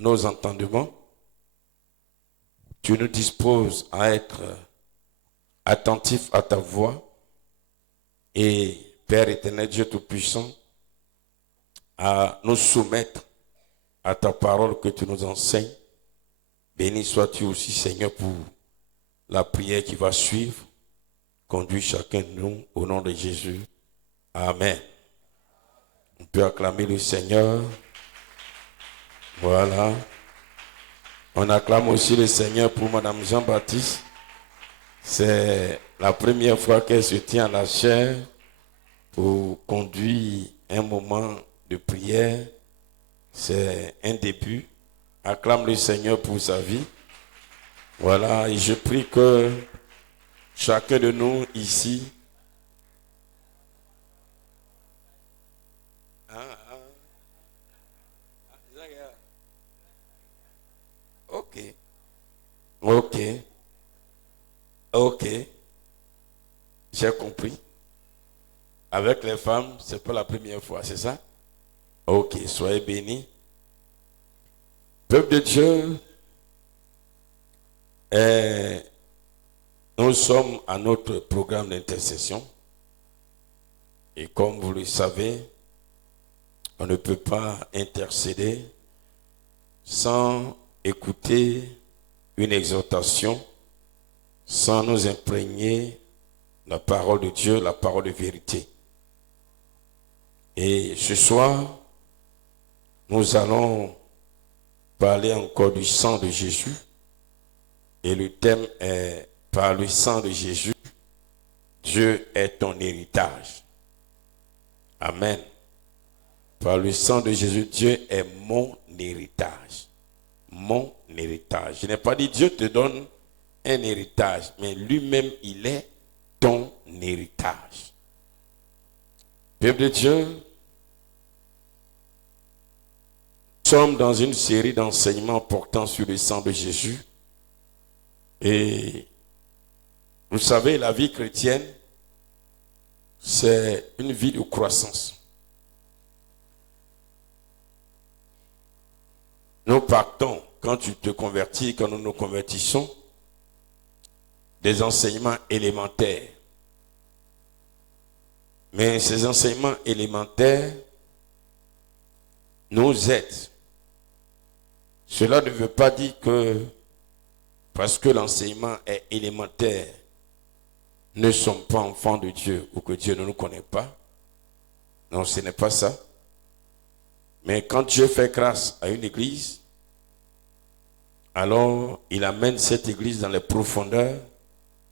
nos entendements. Tu nous disposes à être attentifs à ta voix. Et Père éternel, Dieu Tout-Puissant, à nous soumettre à ta parole que tu nous enseignes. Béni sois-tu aussi, Seigneur, pour la prière qui va suivre. Conduis chacun de nous au nom de Jésus. Amen. On peut acclamer le Seigneur. Voilà. On acclame aussi le Seigneur pour Madame Jean-Baptiste. C'est la première fois qu'elle se tient à la chair pour conduire un moment de prière. C'est un début. Acclame le Seigneur pour sa vie. Voilà, et je prie que chacun de nous ici Ok, j'ai compris. Avec les femmes, c'est pas la première fois, c'est ça? Ok, soyez bénis. Peuple de Dieu, nous sommes à notre programme d'intercession. Et comme vous le savez, on ne peut pas intercéder sans écouter une exhortation, sans nous imprégner la parole de Dieu, la parole de vérité. Et ce soir, nous allons parler encore du sang de Jésus. Et le thème est « Par le sang de Jésus, Dieu est ton héritage ». Amen. Par le sang de Jésus, Dieu est mon héritage. Mon héritage. Je n'ai pas dit Dieu te donne un héritage, mais lui-même, il est ton héritage. Peuple de Dieu, nous sommes dans une série d'enseignements portant sur le sang de Jésus. Et vous savez, la vie chrétienne, c'est une vie de croissance. Nous partons, quand tu te convertis, quand nous nous convertissons, des enseignements élémentaires. Mais ces enseignements élémentaires nous aident. Cela ne veut pas dire que parce que l'enseignement est élémentaire, nous ne sommes pas enfants de Dieu ou que Dieu ne nous connaît pas. Non, ce n'est pas ça. Mais quand Dieu fait grâce à une église, alors il amène cette église dans les profondeurs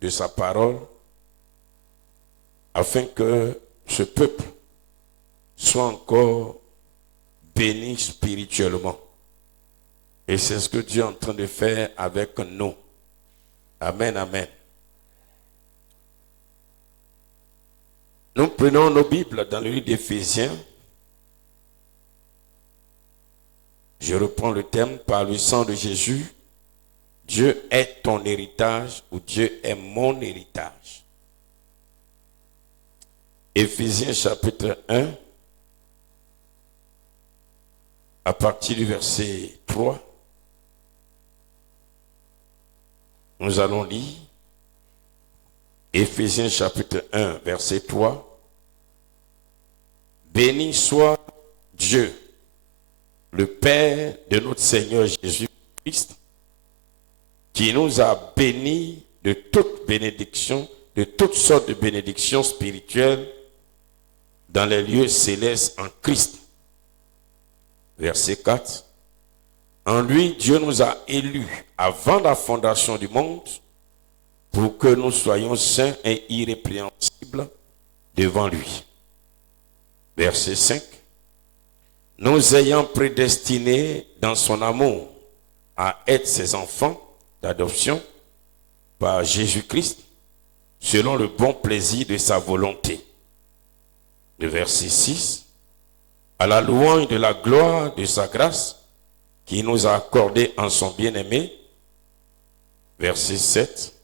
de sa parole afin que ce peuple soit encore béni spirituellement. Et c'est ce que Dieu est en train de faire avec nous. Amen, amen. Nous prenons nos Bibles dans le livre d'Éphésiens. Je reprends le thème, par le sang de Jésus, Dieu est ton héritage ou Dieu est mon héritage. Éphésiens chapitre 1, à partir du verset 3, nous allons lire Éphésiens chapitre 1, verset 3. Béni soit Dieu, le Père de notre Seigneur Jésus-Christ, qui nous a bénis de toute bénédiction, de toutes sortes de bénédictions spirituelles dans les lieux célestes en Christ. Verset 4. En lui, Dieu nous a élus avant la fondation du monde pour que nous soyons saints et irrépréhensibles devant lui. Verset 5. Nous ayant prédestinés dans son amour à être ses enfants d'adoption par Jésus-Christ, selon le bon plaisir de sa volonté. Le verset 6. À la louange de la gloire de sa grâce, qui nous a accordé en son bien-aimé. Verset 7.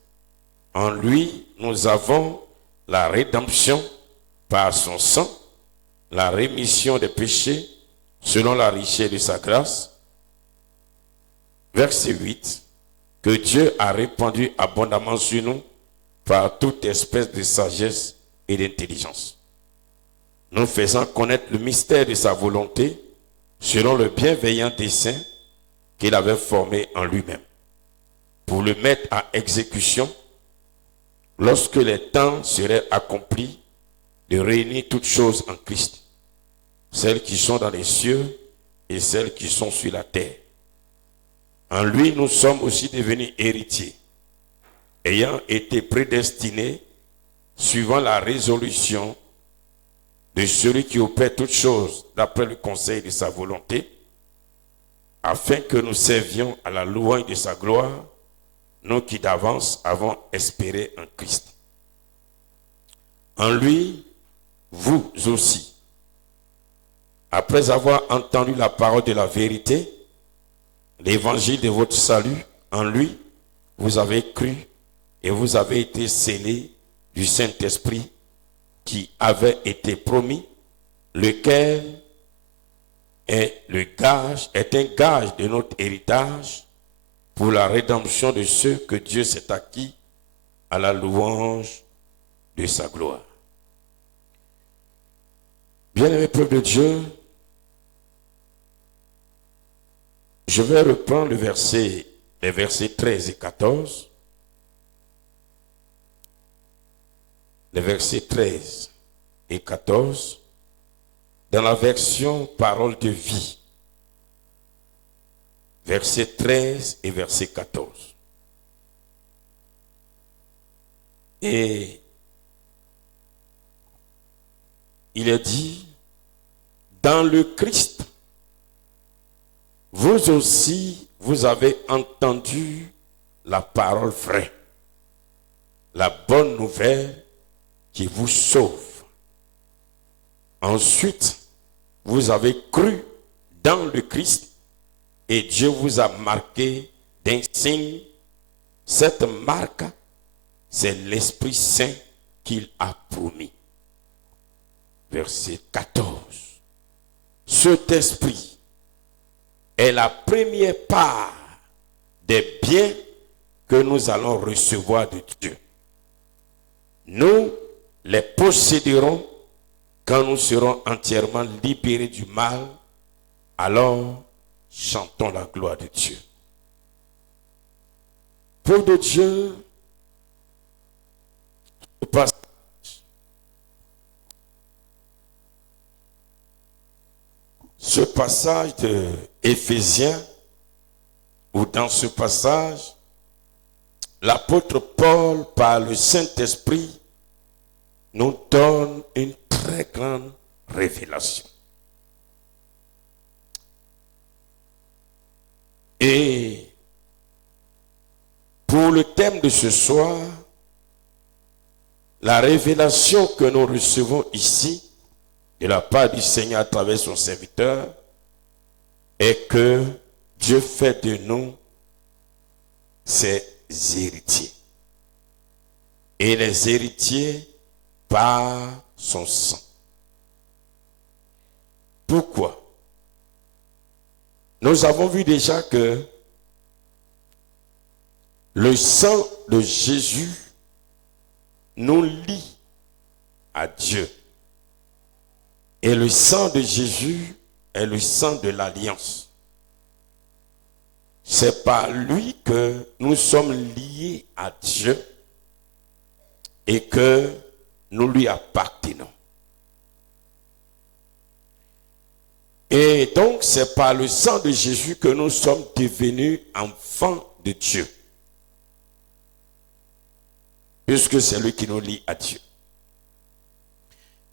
En lui, nous avons la rédemption par son sang, la rémission des péchés, selon la richesse de sa grâce, verset 8, que Dieu a répandu abondamment sur nous par toute espèce de sagesse et d'intelligence, nous faisant connaître le mystère de sa volonté selon le bienveillant dessein qu'il avait formé en lui-même, pour le mettre à exécution lorsque les temps seraient accomplis, de réunir toutes choses en Christ, celles qui sont dans les cieux et celles qui sont sur la terre. En lui, nous sommes aussi devenus héritiers, ayant été prédestinés suivant la résolution de celui qui opère toutes choses d'après le conseil de sa volonté, afin que nous servions à la louange de sa gloire, nous qui d'avance avons espéré en Christ. En lui, vous aussi, après avoir entendu la parole de la vérité, l'évangile de votre salut, en lui, vous avez cru et vous avez été scellés du Saint-Esprit qui avait été promis, lequel est un gage de notre héritage pour la rédemption de ceux que Dieu s'est acquis à la louange de sa gloire. Bien-aimés peuple de Dieu, je vais reprendre les versets 13 et 14. Les versets 13 et 14 dans la version parole de vie. Verset 13 et verset 14. Et il est dit, dans le Christ, vous aussi, vous avez entendu la parole vraie, la bonne nouvelle qui vous sauve. Ensuite, vous avez cru dans le Christ et Dieu vous a marqué d'un signe. Cette marque, c'est l'Esprit Saint qu'il a promis. Verset 14. Cet esprit est la première part des biens que nous allons recevoir de Dieu. Nous les posséderons quand nous serons entièrement libérés du mal. Alors, chantons la gloire de Dieu. Pour de Dieu, ce passage de Éphésiens, ou dans ce passage, l'apôtre Paul, par le Saint-Esprit, nous donne une très grande révélation. Et pour le thème de ce soir, la révélation que nous recevons ici, de la part du Seigneur à travers son serviteur, est que Dieu fait de nous ses héritiers. Et les héritiers par son sang. Pourquoi? Nous avons vu déjà que le sang de Jésus nous lie à Dieu. Et le sang de Jésus est le sang de l'alliance. C'est par lui que nous sommes liés à Dieu et que nous lui appartenons. Et donc, c'est par le sang de Jésus que nous sommes devenus enfants de Dieu. Puisque c'est lui qui nous lie à Dieu.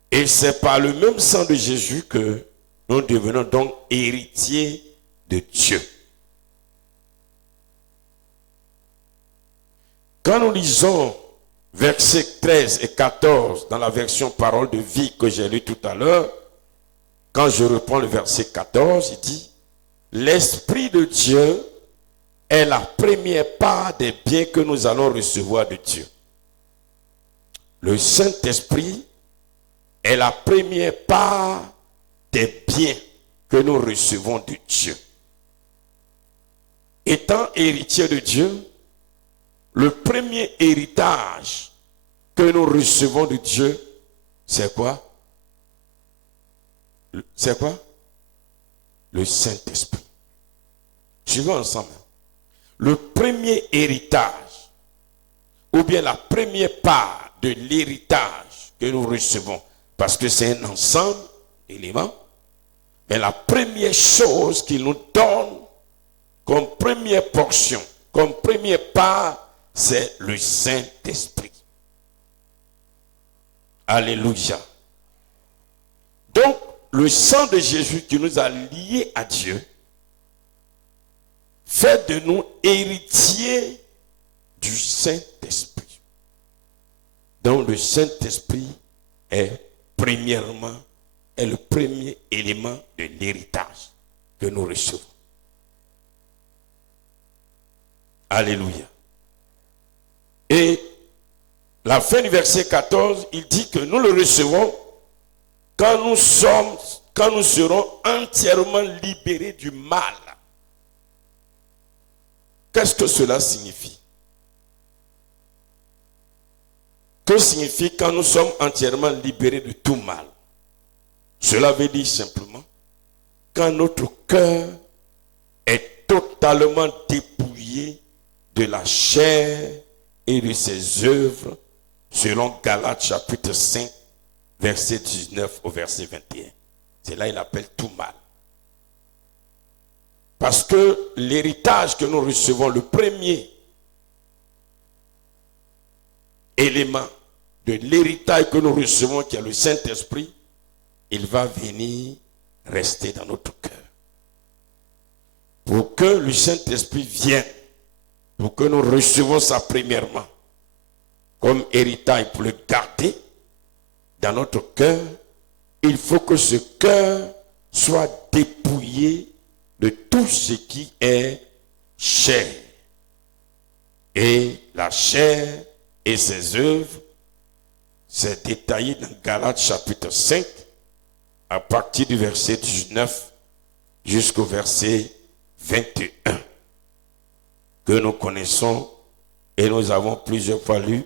Et c'est par le même sang de Jésus que nous devenons donc héritiers de Dieu. Quand nous lisons versets 13 et 14 dans la version parole de vie que j'ai lu tout à l'heure, quand je reprends le verset 14, il dit « L'Esprit de Dieu est la première part des biens que nous allons recevoir de Dieu. » Le Saint-Esprit est la première part des biens que nous recevons de Dieu. Étant étant héritiers de Dieu, le premier héritage que nous recevons de Dieu, c'est quoi? C'est quoi? Le Saint-Esprit. Suivons ensemble. Le premier héritage, ou bien la première part de l'héritage que nous recevons, parce que c'est un ensemble d'éléments, mais la première chose qu'il nous donne comme première portion, comme première part, c'est le Saint-Esprit. Alléluia. Donc, le sang de Jésus qui nous a liés à Dieu fait de nous héritiers du Saint-Esprit. Donc, le Saint-Esprit est premièrement, est le premier élément de l'héritage que nous recevons. Alléluia. Et la fin du verset 14, il dit que nous le recevons quand nous serons entièrement libérés du mal. Qu'est-ce que cela signifie? Que signifie quand nous sommes entièrement libérés de tout mal? Cela veut dire simplement quand notre cœur est totalement dépouillé de la chair et de ses œuvres, selon Galates chapitre 5, verset 19 au verset 21. C'est là qu'il appelle tout mal. Parce que l'héritage que nous recevons, le premier élément de l'héritage que nous recevons, qui est le Saint-Esprit, il va venir rester dans notre cœur. Pour que le Saint-Esprit vienne, pour que nous recevons ça premièrement comme héritage, pour le garder dans notre cœur, il faut que ce cœur soit dépouillé de tout ce qui est chair. Et la chair et ses œuvres, c'est détaillé dans Galates chapitre 5, à partir du verset 19 jusqu'au verset 21, que nous connaissons et nous avons plusieurs fois lu.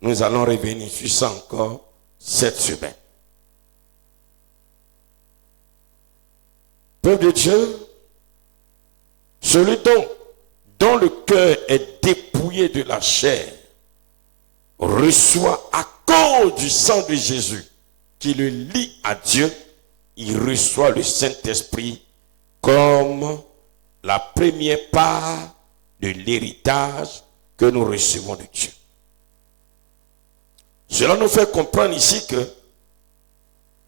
Nous allons revenir sur ça encore cette semaine. Peuple de Dieu, celui dont le cœur est dépouillé de la chair reçoit à cause du sang de Jésus qui le lie à Dieu, il reçoit le Saint-Esprit comme la première part de l'héritage que nous recevons de Dieu. Cela nous fait comprendre ici que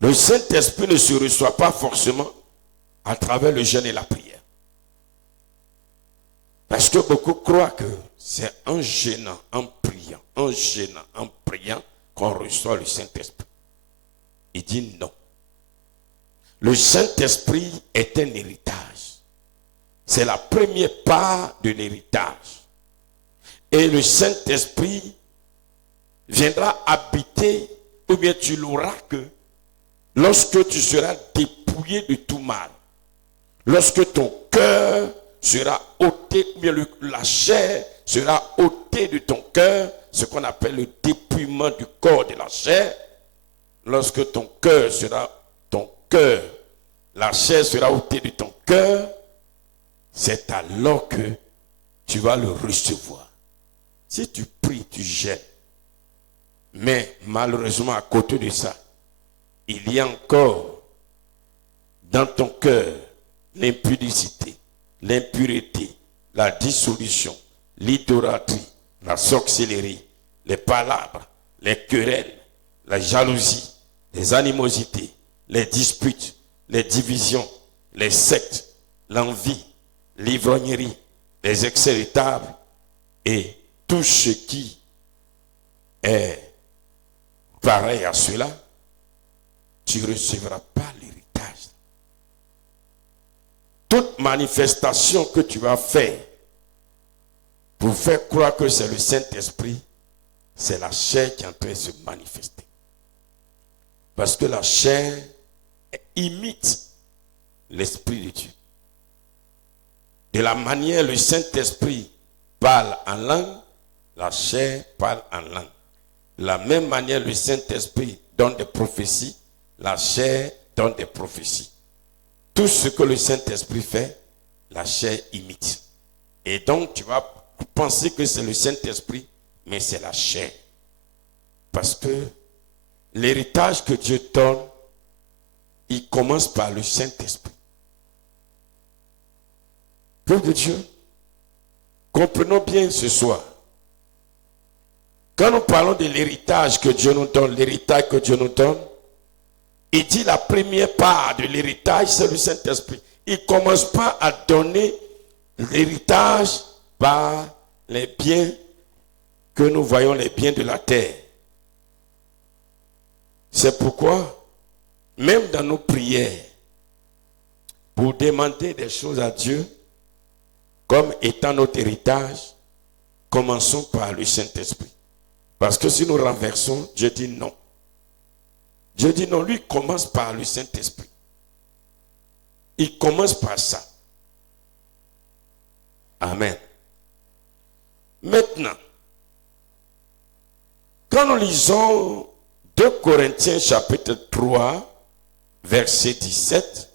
le Saint-Esprit ne se reçoit pas forcément à travers le jeûne et la prière. Parce que beaucoup croient que c'est en jeûnant, en priant qu'on reçoit le Saint-Esprit. Il dit non. Le Saint-Esprit est un héritage. C'est la première part de l'héritage. Et le Saint-Esprit viendra habiter, ou bien tu l'auras que lorsque tu seras dépouillé de tout mal. Lorsque ton cœur sera ôté, ou bien la chair sera ôtée de ton cœur, ce qu'on appelle le dépouillement du corps de la chair. Lorsque la chair sera ôtée de ton cœur, c'est alors que tu vas le recevoir. Si tu pries, tu jeûnes, mais malheureusement à côté de ça, il y a encore dans ton cœur l'impudicité, l'impureté, la dissolution, l'idolâtrie, la sorcellerie, les palabres, les querelles, la jalousie, les animosités, les disputes, les divisions, les sectes, l'envie, l'ivrognerie, les excès irritables et tout ce qui est pareil à cela, tu ne recevras pas l'héritage. Toute manifestation que tu vas faire pour faire croire que c'est le Saint-Esprit, c'est la chair qui est en train de se manifester. Parce que la chair imite l'Esprit de Dieu. de la manière le Saint-Esprit parle en langue, la chair parle en langue. De la même manière le Saint-Esprit donne des prophéties, la chair donne des prophéties. Tout ce que le Saint-Esprit fait, la chair imite. Et donc tu vas penser que c'est le Saint-Esprit, mais c'est la chair. Parce que l'héritage que Dieu donne, il commence par le Saint-Esprit. Peuple de Dieu, comprenons bien ce soir. Quand nous parlons de l'héritage que Dieu nous donne, l'héritage que Dieu nous donne, il dit la première part de l'héritage, c'est le Saint-Esprit. Il ne commence pas à donner l'héritage par les biens que nous voyons, les biens de la terre. C'est pourquoi, même dans nos prières, pour demander des choses à Dieu, comme étant notre héritage, commençons par le Saint-Esprit. Parce que si nous renversons, Dieu dit non. Dieu dit non, lui commence par le Saint-Esprit. Il commence par ça. Amen. Maintenant, quand nous lisons 2 Corinthiens chapitre 3, verset 17,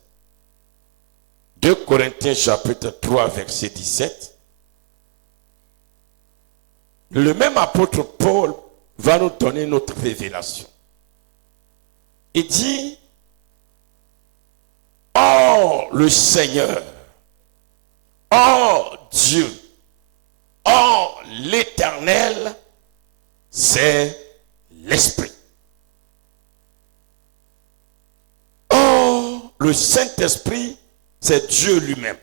2 Corinthiens chapitre 3, verset 17, le même apôtre Paul va nous donner notre révélation. Il dit, oh le Seigneur, oh Dieu, oh l'Éternel, c'est l'Esprit. Oh le Saint-Esprit, c'est Dieu lui-même.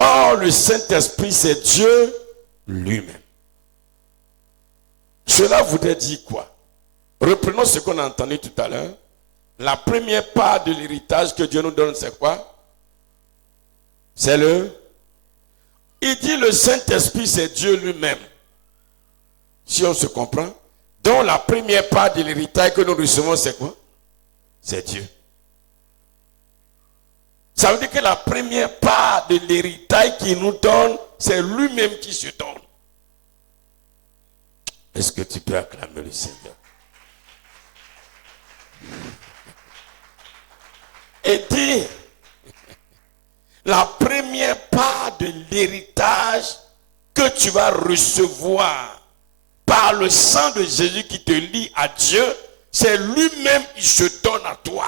Oh le Saint-Esprit, c'est Dieu lui-même. Cela voudrait dire quoi? Reprenons ce qu'on a entendu tout à l'heure. La première part de l'héritage que Dieu nous donne, c'est quoi? C'est il dit le Saint-Esprit, c'est Dieu lui-même. Si on se comprend. Donc la première part de l'héritage que nous recevons, c'est quoi? C'est Dieu. Ça veut dire que la première part de l'héritage qu'il nous donne, c'est lui-même qui se donne. Est-ce que tu peux acclamer le Seigneur? Et dit, la première part de l'héritage que tu vas recevoir par le sang de Jésus qui te lie à Dieu, c'est lui-même qui se donne à toi.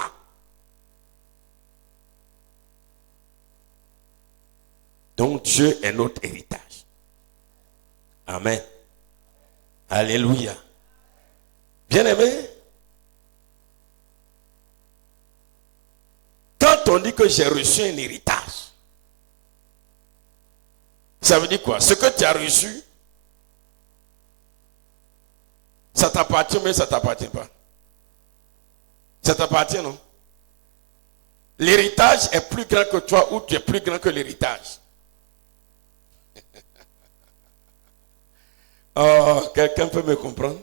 Donc Dieu est notre héritage. Amen. Alléluia. Bien-aimé, quand on dit que j'ai reçu un héritage, ça veut dire quoi? Ce que tu as reçu, ça t'appartient, mais ça ne t'appartient pas. Ça t'appartient, non? L'héritage est plus grand que toi ou tu es plus grand que l'héritage. Oh, quelqu'un peut me comprendre?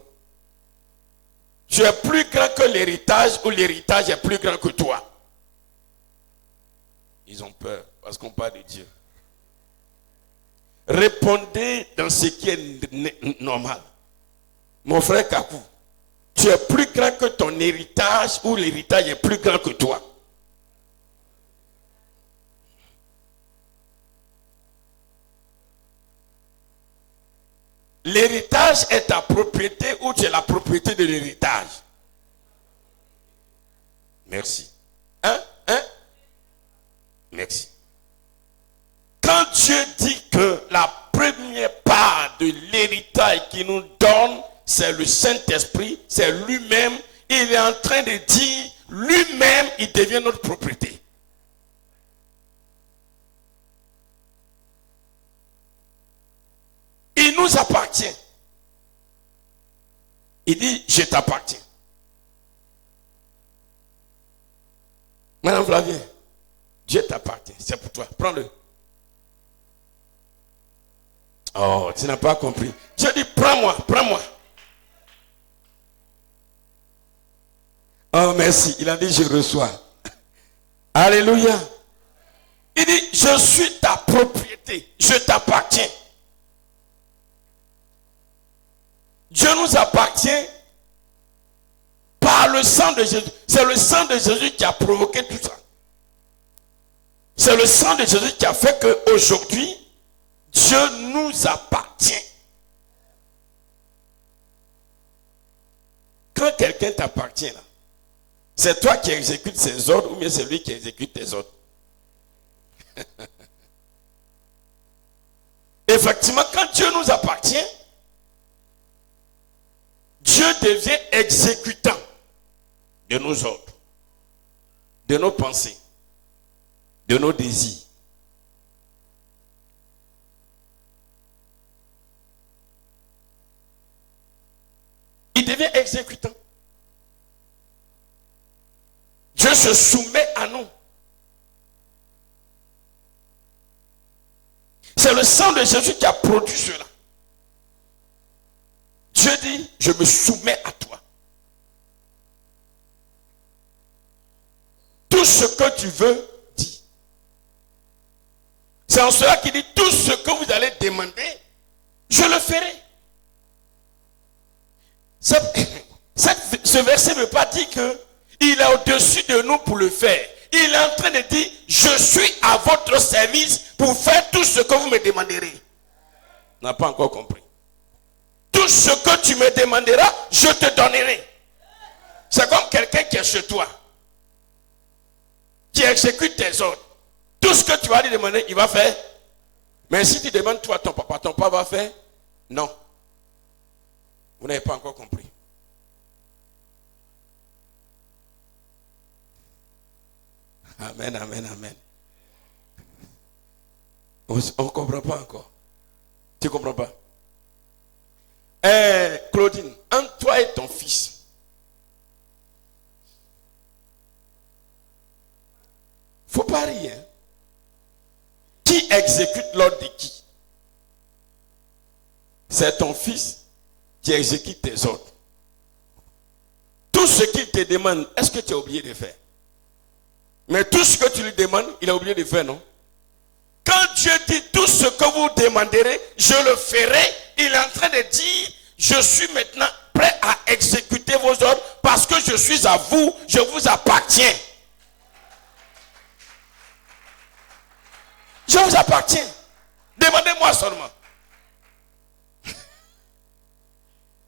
Tu es plus grand que l'héritage ou l'héritage est plus grand que toi? Ils ont peur parce qu'on parle de Dieu. Répondez dans ce qui est normal. Mon frère Kakou, tu es plus grand que ton héritage ou l'héritage est plus grand que toi? L'héritage est ta propriété ou tu es la propriété de l'héritage? Merci. Hein? Merci. Quand Dieu dit que la première part de l'héritage qu'il nous donne, c'est le Saint-Esprit, c'est lui-même, il est en train de dire, lui-même, il devient notre propriété. Il nous appartient. Il dit, je t'appartiens. Madame Flavien, Dieu t'appartient, c'est pour toi, prends-le. Oh, tu n'as pas compris. Dieu dit, prends-moi, prends-moi. Oh, merci. Il a dit, je reçois. Alléluia. Il dit, je suis ta propriété, je t'appartiens. Dieu nous appartient par le sang de Jésus. C'est le sang de Jésus qui a provoqué tout ça. C'est le sang de Jésus qui a fait qu'aujourd'hui, Dieu nous appartient. Quand quelqu'un t'appartient, là, c'est toi qui exécutes ses ordres ou bien c'est lui qui exécute tes ordres. Effectivement, quand Dieu nous appartient, Dieu devient exécutant de nos ordres, de nos pensées, de nos désirs. Il devient exécutant. Dieu se soumet à nous. C'est le sang de Jésus qui a produit cela. Dieu dit, je me soumets à toi. Tout ce que tu veux, dis. C'est en cela qu'il dit, tout ce que vous allez demander, je le ferai. Ce verset ne veut pas dire qu'il est au-dessus de nous pour le faire. Il est en train de dire, je suis à votre service pour faire tout ce que vous me demanderez. On n'a pas encore compris. Tout ce que tu me demanderas, je te donnerai. C'est comme quelqu'un qui est chez toi, qui exécute tes ordres. Tout ce que tu vas lui demander, il va faire. Mais si tu demandes toi ton papa va faire? Non. Vous n'avez pas encore compris. Amen, amen, amen. On ne comprend pas encore. Tu ne comprends pas? Claudine, entre toi et ton fils, il ne faut pas rire. Hein? Qui exécute l'ordre de qui? C'est ton fils qui exécute tes ordres. Tout ce qu'il te demande, est-ce que tu as oublié de faire? Mais tout ce que tu lui demandes, il a oublié de faire, non? Quand Dieu dit tout ce que vous demanderez, je le ferai, il est en train de dire, je suis maintenant prêt à exécuter vos ordres parce que je suis à vous, je vous appartiens. Je vous appartiens. Demandez-moi seulement.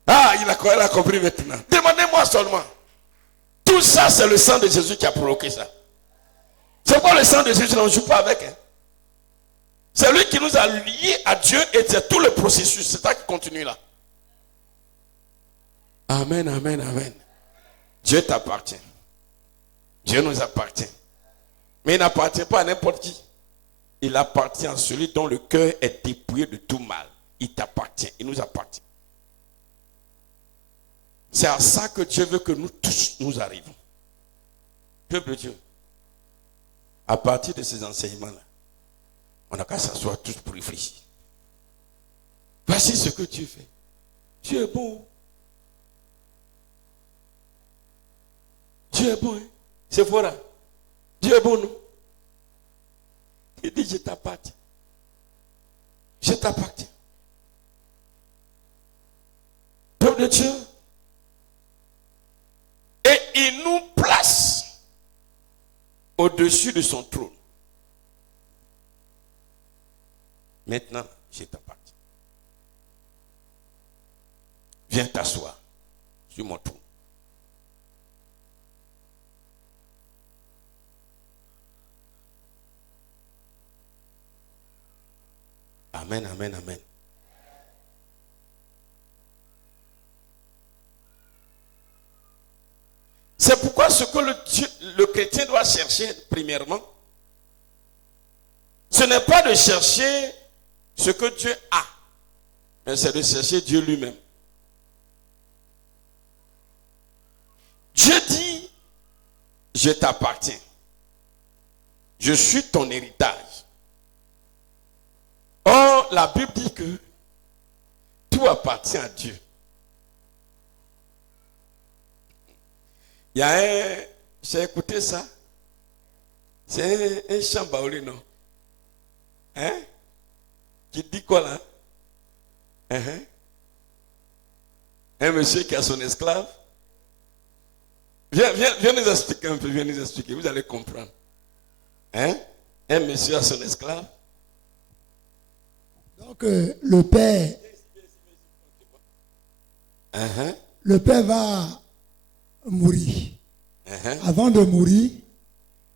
Ah, il a compris maintenant. Demandez-moi seulement. Tout ça, c'est le sang de Jésus qui a provoqué ça. C'est quoi le sang de Jésus? On ne joue pas avec. Hein? C'est lui qui nous a liés à Dieu et c'est tout le processus. C'est ça qui continue là. Amen, amen, amen. Dieu t'appartient. Dieu nous appartient. Mais il n'appartient pas à n'importe qui. Il appartient à celui dont le cœur est dépouillé de tout mal. Il t'appartient. Il nous appartient. C'est à ça que Dieu veut que nous tous nous arrivons. Peuple de Dieu. À partir de ces enseignements-là, on n'a qu'à s'asseoir tous pour réfléchir. Voici ce que Dieu fait. Dieu est bon. Dieu est bon. Hein? C'est voilà. Dieu est bon, non? Il dit, je t'appartiens. Je t'appartiens. Peuple de Dieu. Et il nous place au-dessus de son trône. Maintenant, je t'appartiens. Viens t'asseoir sur mon trône. Amen, amen, amen. C'est pourquoi ce que le chrétien doit chercher, premièrement, ce n'est pas de chercher ce que Dieu a, mais c'est de chercher Dieu lui-même. Dieu dit, je t'appartiens. Je suis ton héritage. Or, la Bible dit que tout appartient à Dieu. Il y a j'ai écouté ça. C'est un chant baoulé, non? Hein? Qui dit quoi là? Un monsieur qui a son esclave. Viens nous expliquer un peu, viens nous expliquer, vous allez comprendre. Hein? Un monsieur a son esclave. Donc le père va mourir. Avant de mourir,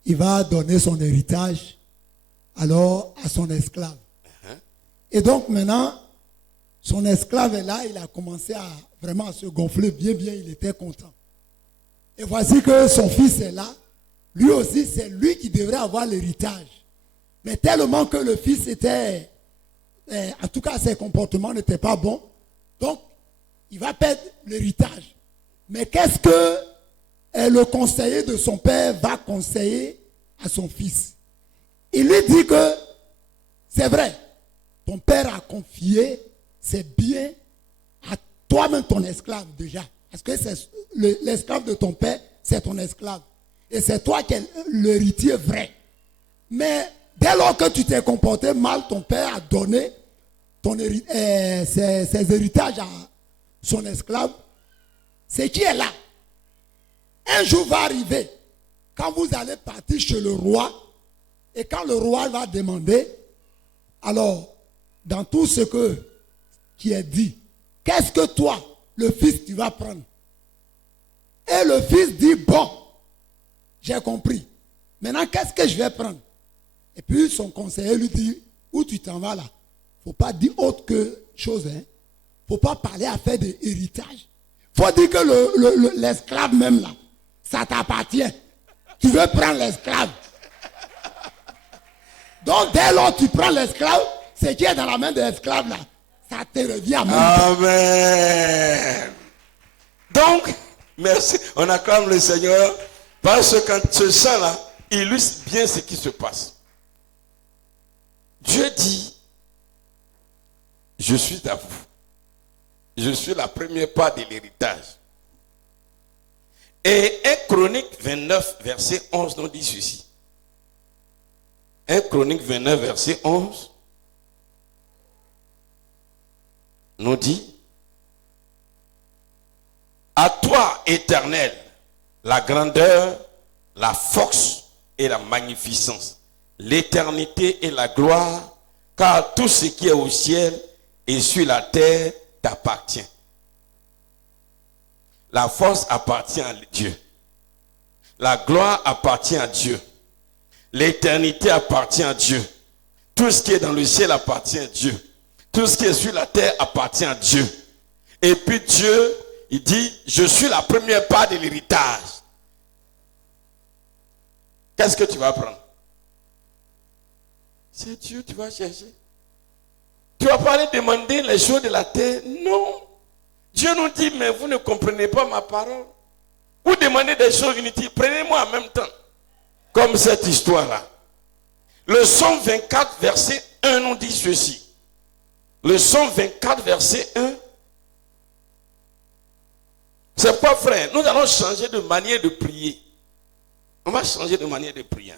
il va donner son héritage alors à son esclave. Et donc maintenant, son esclave est là, il a commencé à vraiment se gonfler bien, il était content. Et voici que son fils est là. Lui aussi, c'est lui qui devrait avoir l'héritage. Mais tellement que le fils était, en tout cas ses comportements n'étaient pas bons, donc il va perdre l'héritage. Mais qu'est-ce que le conseiller de son père va conseiller à son fils? Il lui dit que c'est vrai, ton père a confié ses biens à toi-même, ton esclave déjà. Parce que c'est l'esclave de ton père, c'est ton esclave. Et c'est toi qui es l'héritier vrai. Mais dès lors que tu t'es comporté mal, ton père a donné ses héritages à son esclave. C'est qui est là. Un jour va arriver, quand vous allez partir chez le roi, et quand le roi va demander, alors, dans tout ce qui est dit, qu'est-ce que toi, le fils, tu vas prendre? Et le fils dit, bon, j'ai compris. Maintenant, qu'est-ce que je vais prendre? Et puis son conseiller lui dit, où tu t'en vas là? Il ne faut pas dire autre que chose. Il ne faut pas parler à faire des héritages. Il faut dire que l'esclave même là, ça t'appartient. Tu veux prendre l'esclave. Donc dès lors que tu prends l'esclave, ce qui est dans la main de l'esclave là, ça te revient à même. Amen. Donc, merci. On acclame le Seigneur parce que ce chant là illustre bien ce qui se passe. Dieu dit, je suis à vous. Je suis la première part de l'héritage. Et 1 Chronique 29, verset 11 nous dit ceci. 1 Chronique 29, verset 11 nous dit, à toi, Éternel, la grandeur, la force et la magnificence, l'éternité et la gloire, car tout ce qui est au ciel et sur la terre t'appartient. La force appartient à Dieu. La gloire appartient à Dieu. L'éternité appartient à Dieu. Tout ce qui est dans le ciel appartient à Dieu. Tout ce qui est sur la terre appartient à Dieu. Et puis Dieu, il dit, je suis la première part de l'héritage. Qu'est-ce que tu vas prendre? C'est Dieu, tu vas chercher. Tu vas pas aller demander les choses de la terre. Non. Dieu nous dit, mais vous ne comprenez pas ma parole. Vous demandez des choses inutiles. Prenez-moi en même temps. Comme cette histoire-là. Le psaume 24, verset 1 nous dit ceci. Le psaume 24, verset 1. C'est quoi, frère? Nous allons changer de manière de prier. On va changer de manière de prier.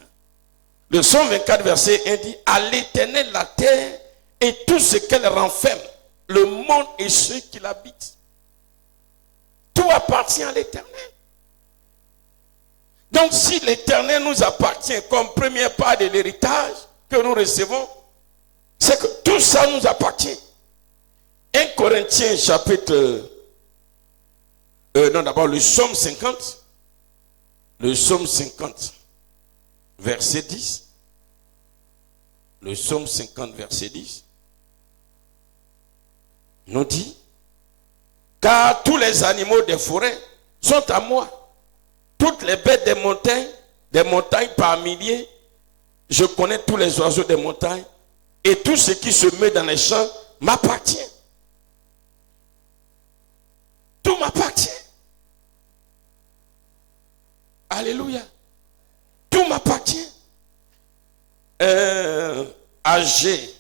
Le psaume 24, verset 1 dit, à l'Éternel la terre et tout ce qu'elle renferme, le monde et ceux qui l'habitent. Tout appartient à l'Éternel. Donc si l'Éternel nous appartient comme première part de l'héritage que nous recevons, c'est que tout ça nous appartient. 1 Corinthiens chapitre... non, d'abord le psaume 50. Le psaume 50, verset 10. Le psaume 50, verset 10. Nous dit, car tous les animaux des forêts sont à moi. Toutes les bêtes des montagnes par milliers, je connais tous les oiseaux des montagnes, et tout ce qui se met dans les champs m'appartient. Tout m'appartient. Alléluia. Tout m'appartient. Agé,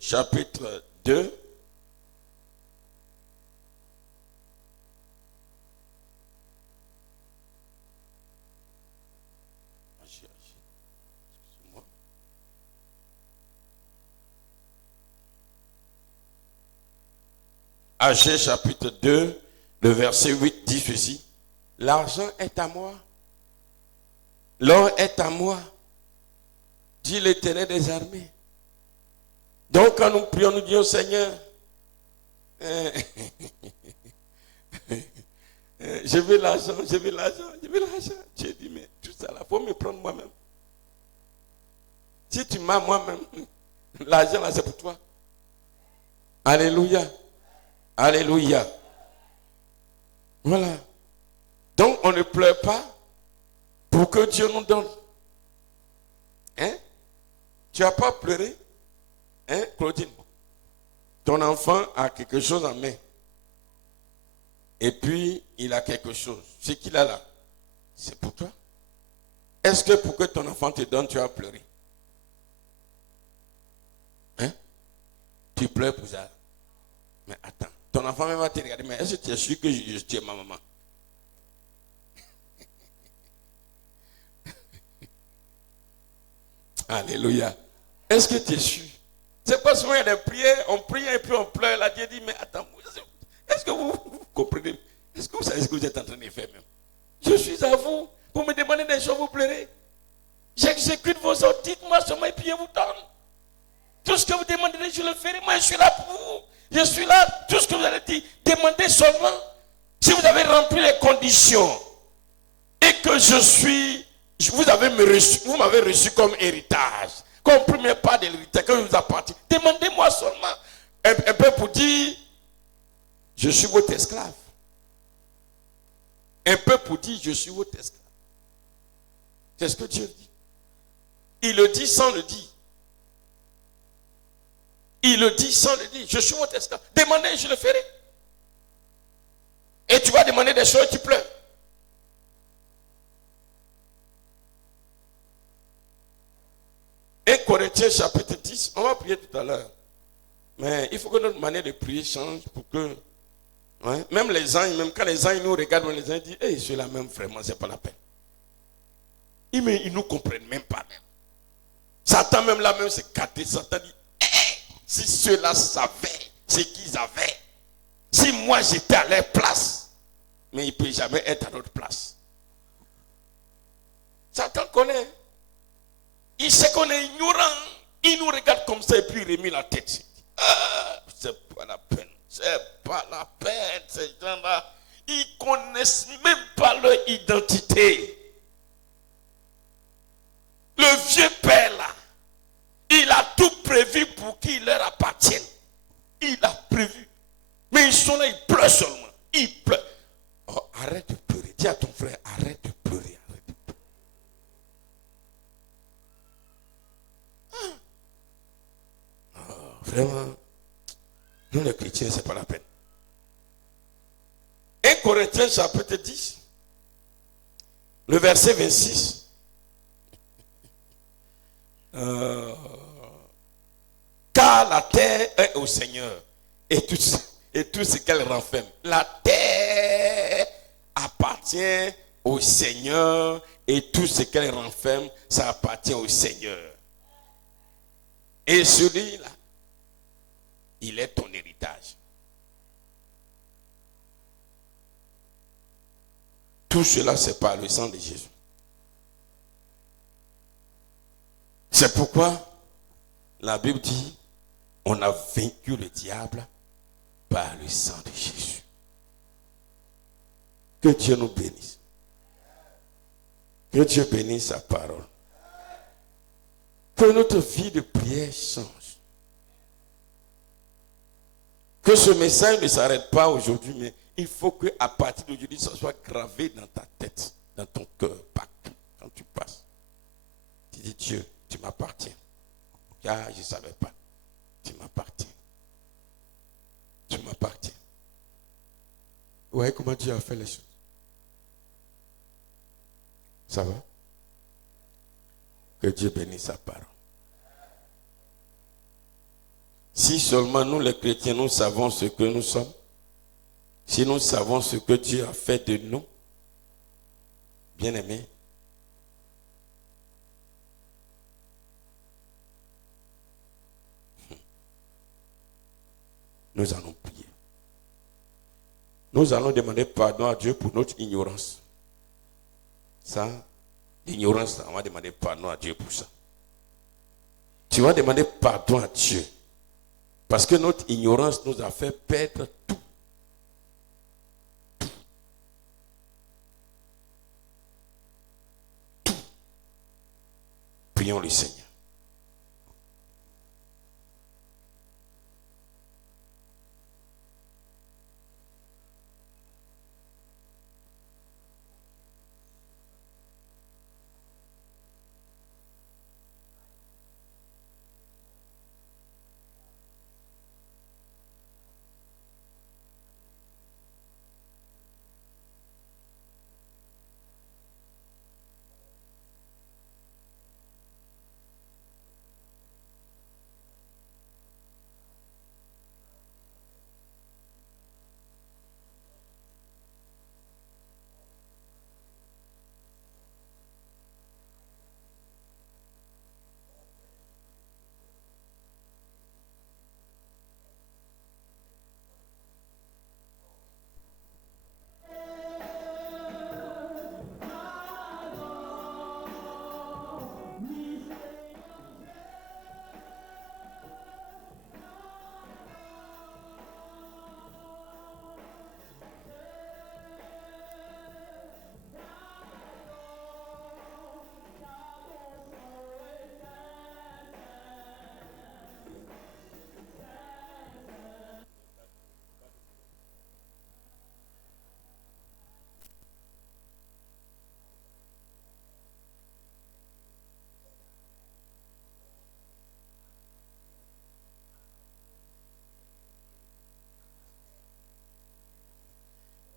chapitre 2. Agé chapitre 2, le verset 8 dit ceci. L'argent est à moi. L'or est à moi, dit l'Éternel des armées. Donc quand nous prions, nous disons Seigneur, je veux l'argent, je veux l'argent, je veux l'argent. Dieu dit, mais tout ça là, il faut me prendre moi-même. Si tu m'as moi-même, l'argent là c'est pour toi. Alléluia. Alléluia. Voilà. Donc on ne pleure pas pour que Dieu nous donne. Hein? Tu n'as pas pleuré? Hein, Claudine? Ton enfant a quelque chose en main. Et puis, il a quelque chose. Ce qu'il a là, c'est pour toi. Est-ce que pour que ton enfant te donne, tu as pleuré? Hein? Tu pleures pour ça. Mais attends, ton enfant même va te regarder, mais est-ce que tu es sûr que tu es ma maman? Alléluia. Est-ce que tu es sûr? C'est pas souvent il y a des prières, on prie et puis on pleure. Là, Dieu dit, mais attends, est-ce que vous comprenez? Est-ce que vous savez ce que vous êtes en train de faire même? Je suis à vous. Vous me demandez des choses, vous pleurez. J'exécute vos ordres, dites-moi seulement et puis je vous donne. Tout ce que vous demandez, je le ferai. Moi, je suis là pour vous. Je suis là. Tout ce que vous allez dire, demandez seulement. Si vous avez rempli les conditions et que vous m'avez reçu comme héritage, comme premier pas de l'héritage que je vous appartient, demandez-moi seulement. Un peu pour dire, je suis votre esclave. Un peu pour dire, je suis votre esclave. C'est ce que Dieu dit. Il le dit sans le dire. Il le dit sans le dire. Je suis votre esclave. Demandez, je le ferai. Et tu vas demander des choses, tu pleures. Et Corinthiens chapitre 10, on va prier tout à l'heure. Mais il faut que notre manière de prier change pour que, ouais, même les anges, même quand les anges nous regardent, les anges disent, hey, ceux-là même vraiment, c'est pas la peine. Ils ne nous comprennent même pas. Même. Satan même là même c'est gâté. Satan dit, hey, si ceux-là savaient ce qu'ils avaient, si moi j'étais à leur place, mais il ne peut jamais être à notre place. Satan connaît. Il sait qu'on est ignorant. Il nous regarde comme ça et puis il remet la tête. Ah, c'est pas la peine. C'est pas la peine. Ces gens-là, ils ne connaissent même pas leur identité. Le vieux père là, il a tout prévu pour qu'il leur appartienne. Il a prévu. Mais ils sont là, ils pleurent seulement. Ils pleurent. Oh, arrête de pleurer. Dis à ton frère, arrête de pleurer. Arrête de pleurer. Oh, vraiment, nous les chrétiens, c'est pas la peine. 1 Corinthiens chapitre 10, le verset 26. Car la terre est au Seigneur et tout ce qu'elle renferme. La terre appartient au Seigneur et tout ce qu'elle renferme, ça appartient au Seigneur. Et celui-là, il est ton héritage. Tout cela, c'est par le sang de Jésus. C'est pourquoi la Bible dit, on a vaincu le diable par le sang de Jésus. Que Dieu nous bénisse. Que Dieu bénisse sa parole. Que notre vie de prière change. Que ce message ne s'arrête pas aujourd'hui, mais il faut qu'à partir d'aujourd'hui, ça soit gravé dans ta tête, dans ton cœur, partout, quand tu passes. Tu dis, Dieu, tu m'appartiens. Car je ne savais pas. Tu m'appartiens. Tu m'appartiens. Vous voyez comment Dieu a fait les choses? Ça va? Que Dieu bénisse sa parole. Si seulement nous les chrétiens, nous savons ce que nous sommes, si nous savons ce que Dieu a fait de nous, bien-aimés, nous allons prier. nous allons demander pardon à Dieu pour notre ignorance. Ça, l'ignorance, on va demander pardon à Dieu pour ça. Tu vas demander pardon à Dieu. Parce que notre ignorance nous a fait perdre tout. Tout. Prions le Seigneur.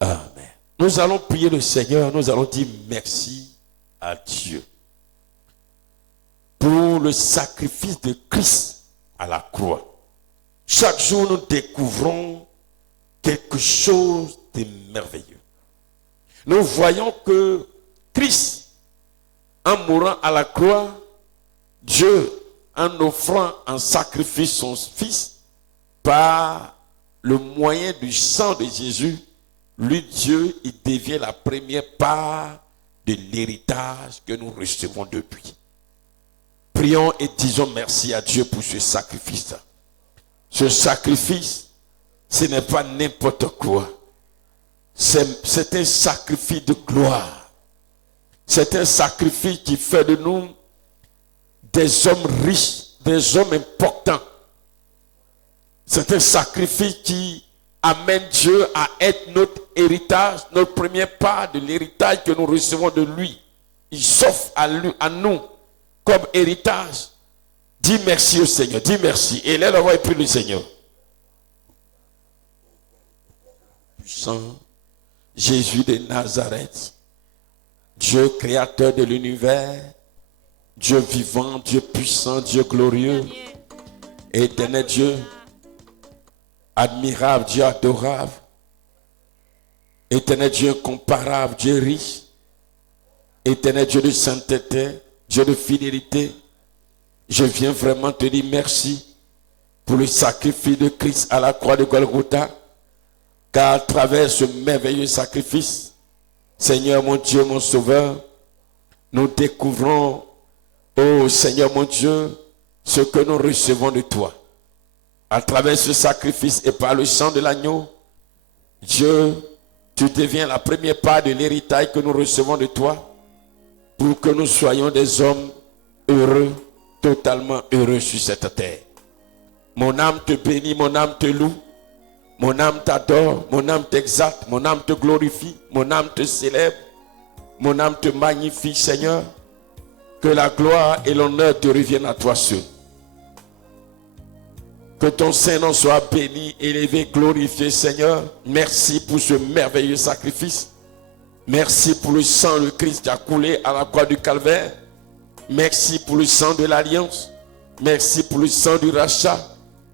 Amen. Nous allons prier le Seigneur, nous allons dire merci à Dieu pour le sacrifice de Christ à la croix. Chaque jour, nous découvrons quelque chose de merveilleux. Nous voyons que Christ, en mourant à la croix, Dieu, en offrant en sacrifice son Fils, par le moyen du sang de Jésus, lui, Dieu, il devient la première part de l'héritage que nous recevons depuis. Prions et disons merci à Dieu pour ce sacrifice. Ce sacrifice, ce n'est pas n'importe quoi. C'est un sacrifice de gloire. C'est un sacrifice qui fait de nous des hommes riches, des hommes importants. C'est un sacrifice qui amène Dieu à être notre héritage, notre première part de l'héritage que nous recevons de lui. Il s'offre à nous comme héritage. Dis merci au Seigneur, dis merci. Et là, on va prier le Seigneur. Puissant Jésus de Nazareth, Dieu créateur de l'univers, Dieu vivant, Dieu puissant, Dieu glorieux, éternel Dieu, admirable, Dieu adorable, éternel Dieu incomparable, Dieu riche, éternel Dieu de sainteté, Dieu de fidélité. Je viens vraiment te dire merci pour le sacrifice de Christ à la croix de Golgotha, car à travers ce merveilleux sacrifice, Seigneur mon Dieu, mon Sauveur, nous découvrons, oh Seigneur mon Dieu, ce que nous recevons de toi. À travers ce sacrifice et par le sang de l'agneau, Dieu, tu deviens la première part de l'héritage que nous recevons de toi pour que nous soyons des hommes heureux, totalement heureux sur cette terre. Mon âme te bénit, mon âme te loue, mon âme t'adore, mon âme t'exalte, mon âme te glorifie, mon âme te célèbre, mon âme te magnifie, Seigneur. Que la gloire et l'honneur te reviennent à toi seul. Que ton Saint-Nom soit béni, élevé, glorifié, Seigneur. Merci pour ce merveilleux sacrifice. Merci pour le sang de Christ qui a coulé à la croix du Calvaire. Merci pour le sang de l'Alliance. Merci pour le sang du rachat.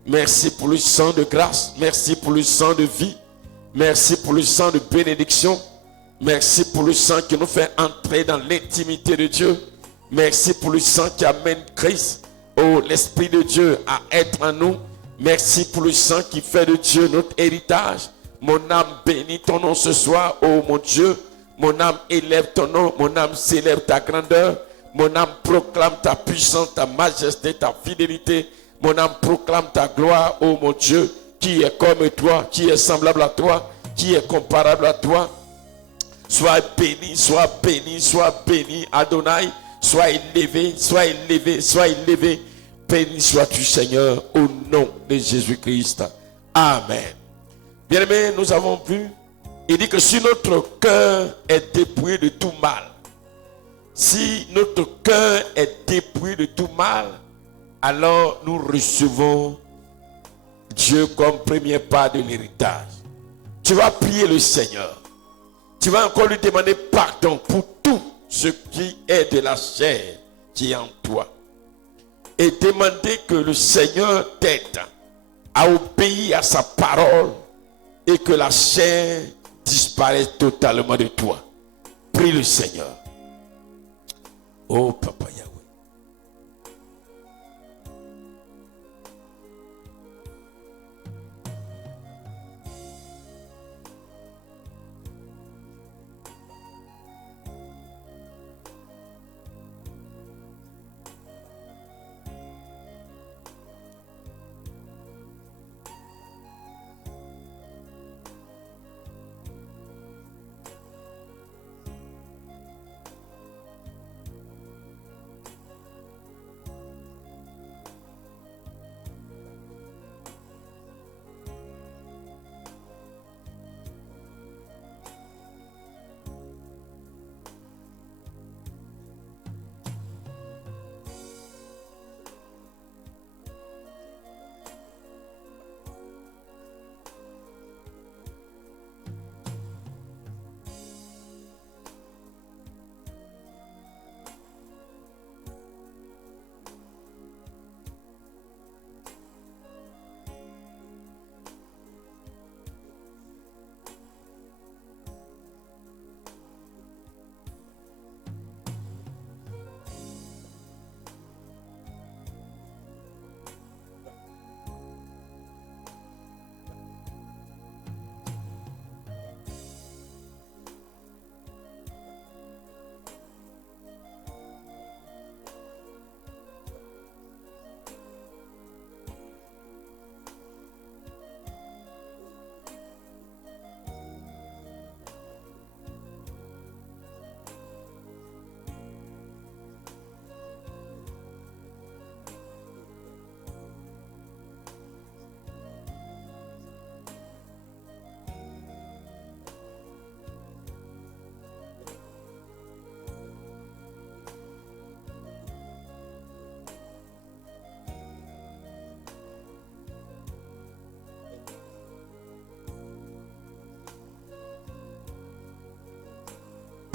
Merci pour le sang de grâce. Merci pour le sang de vie. Merci pour le sang de bénédiction. Merci pour le sang qui nous fait entrer dans l'intimité de Dieu. Merci pour le sang qui amène Christ, oh l'Esprit de Dieu, à être en nous. Merci pour le sang qui fait de Dieu notre héritage. Mon âme bénit ton nom ce soir, ô mon Dieu. Mon âme élève ton nom, mon âme célèbre ta grandeur. Mon âme proclame ta puissance, ta majesté, ta fidélité. Mon âme proclame ta gloire, ô mon Dieu, qui est comme toi, qui est semblable à toi, qui est comparable à toi. Sois béni, sois béni, sois béni, Adonai. Sois élevé, sois élevé, sois élevé. Béni sois-tu, Seigneur, au nom de Jésus-Christ. Amen. Bien-aimés, nous avons vu, il dit que si notre cœur est dépouillé de tout mal, si notre cœur est dépouillé de tout mal, alors nous recevons Dieu comme premier part de l'héritage. Tu vas prier le Seigneur. Tu vas encore lui demander pardon pour tout ce qui est de la chair qui est en toi. Et demander que le Seigneur t'aide à obéir à sa parole et que la chair disparaisse totalement de toi. Prie le Seigneur. Oh Papa Yahweh.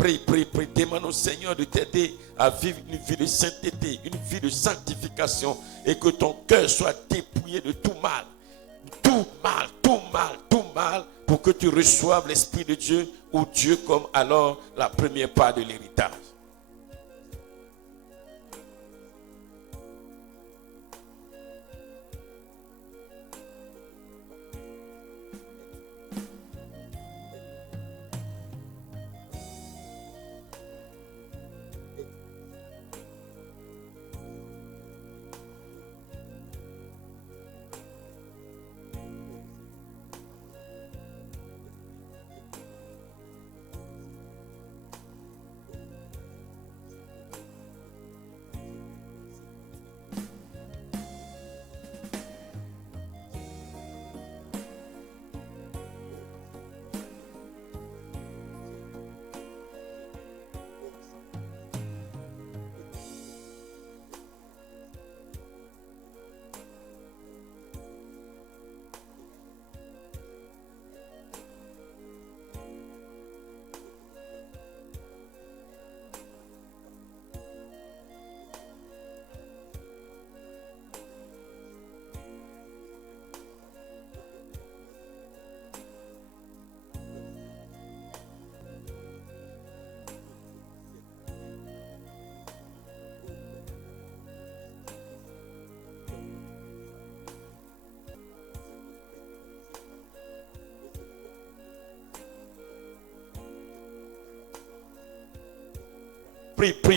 Prie, prie, prie. Demande au Seigneur de t'aider à vivre une vie de sainteté, une vie de sanctification, et que ton cœur soit dépouillé de tout mal. Tout mal, tout mal, tout mal, pour que tu reçoives l'Esprit de Dieu, ou Dieu comme alors la première part de l'héritage.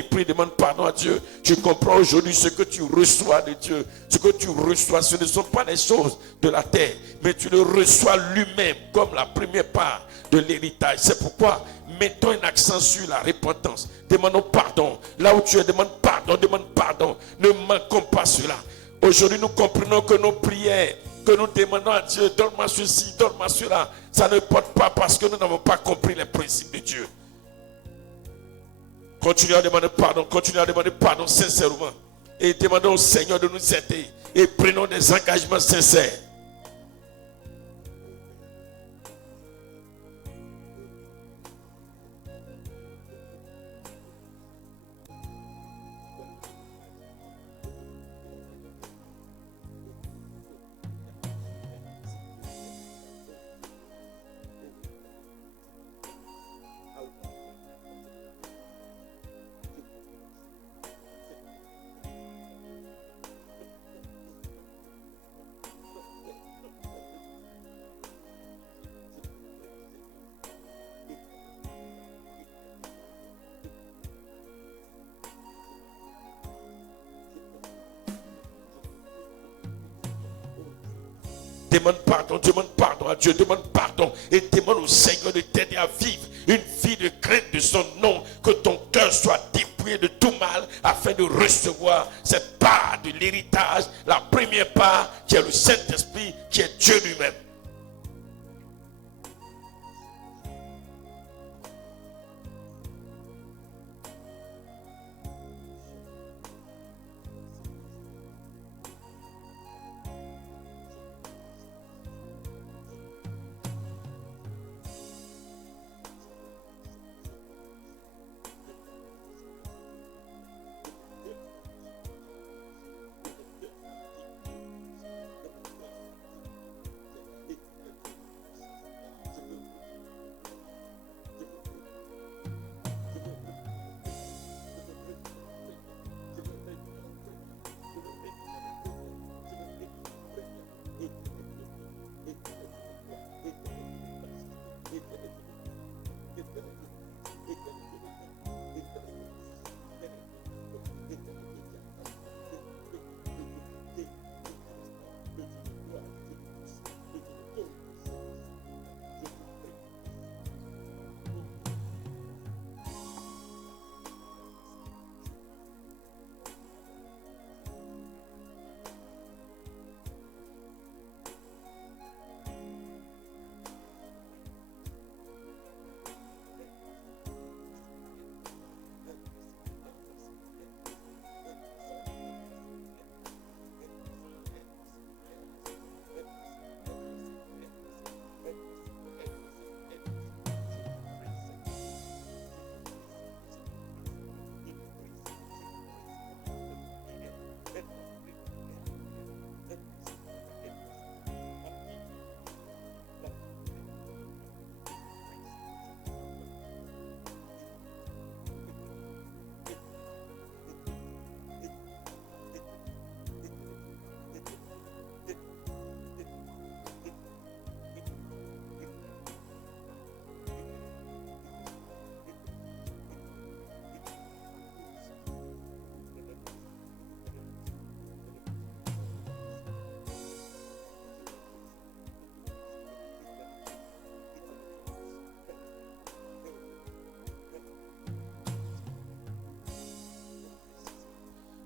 prie, demande pardon à Dieu. Tu comprends aujourd'hui ce que tu reçois de Dieu. Ce que tu reçois, ce ne sont pas les choses de la terre, mais tu le reçois lui-même comme la première part de l'héritage. C'est pourquoi mettons un accent sur la repentance. Demandons pardon. Là où tu es, demande pardon, demande pardon. Ne manquons pas cela. Aujourd'hui, nous comprenons que nos prières, que nous demandons à Dieu, donne-moi ceci, donne-moi cela, ça ne porte pas parce que nous n'avons pas compris les principes de Dieu. Continuons à demander pardon sincèrement. Et demandons au Seigneur de nous aider. Et prenons des engagements sincères. Demande pardon à Dieu, demande pardon et demande au Seigneur de t'aider à vivre une vie de crainte de son nom, que ton cœur soit dépouillé de tout mal afin de recevoir cette part de l'héritage, la première part qui est le Saint-Esprit, qui est Dieu lui-même.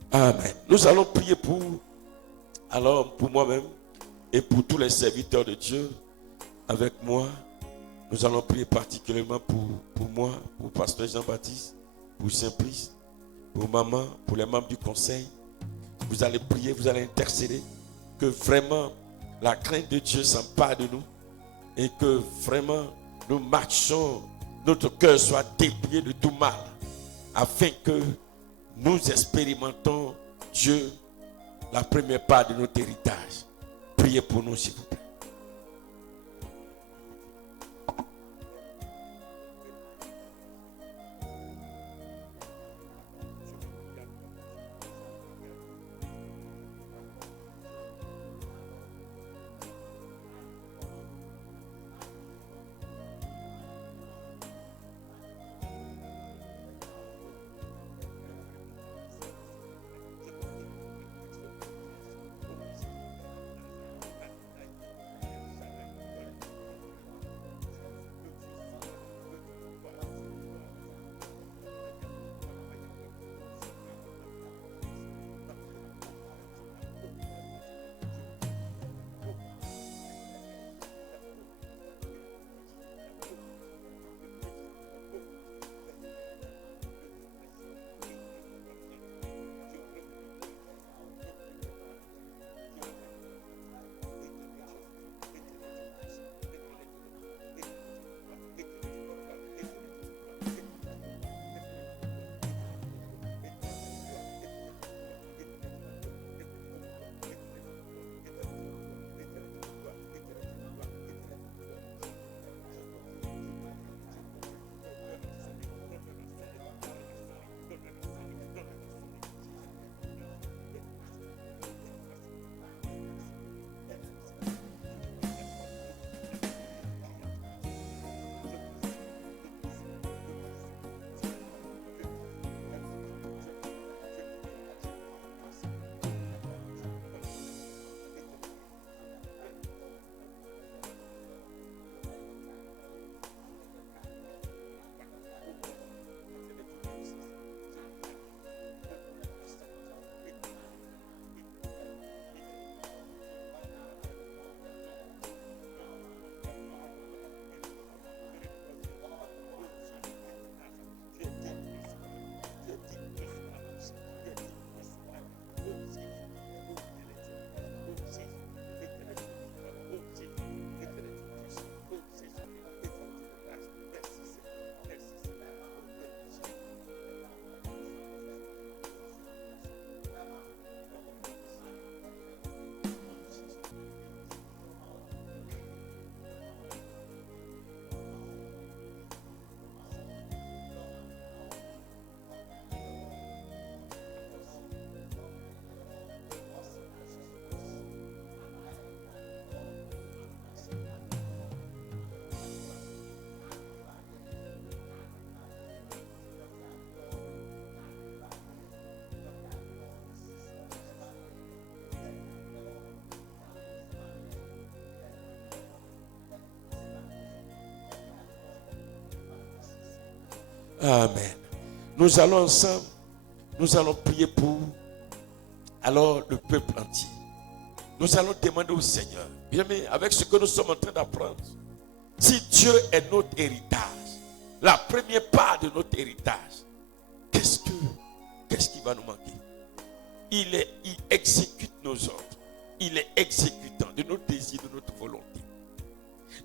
Amen. Nous allons prier pour moi-même et pour tous les serviteurs de Dieu avec moi. Nous allons prier particulièrement pour moi, pour Pasteur Jean-Baptiste, pour Saint-Priest, pour maman, pour les membres du conseil. Vous allez prier, vous allez intercéder, que vraiment la crainte de Dieu s'empare de nous et que vraiment nous marchons, notre cœur soit dépouillé de tout mal, afin que nous expérimentons Dieu, la première part de notre héritage. Priez pour nous, s'il vous plaît. Amen. Nous allons ensemble, nous allons prier pour alors le peuple entier. Nous allons demander au Seigneur, bien aimé, avec ce que nous sommes en train d'apprendre, si Dieu est notre héritage, la première part de notre héritage, qu'est-ce qui va nous manquer? Il exécute nos ordres. Il est exécutant de nos désirs, de notre volonté.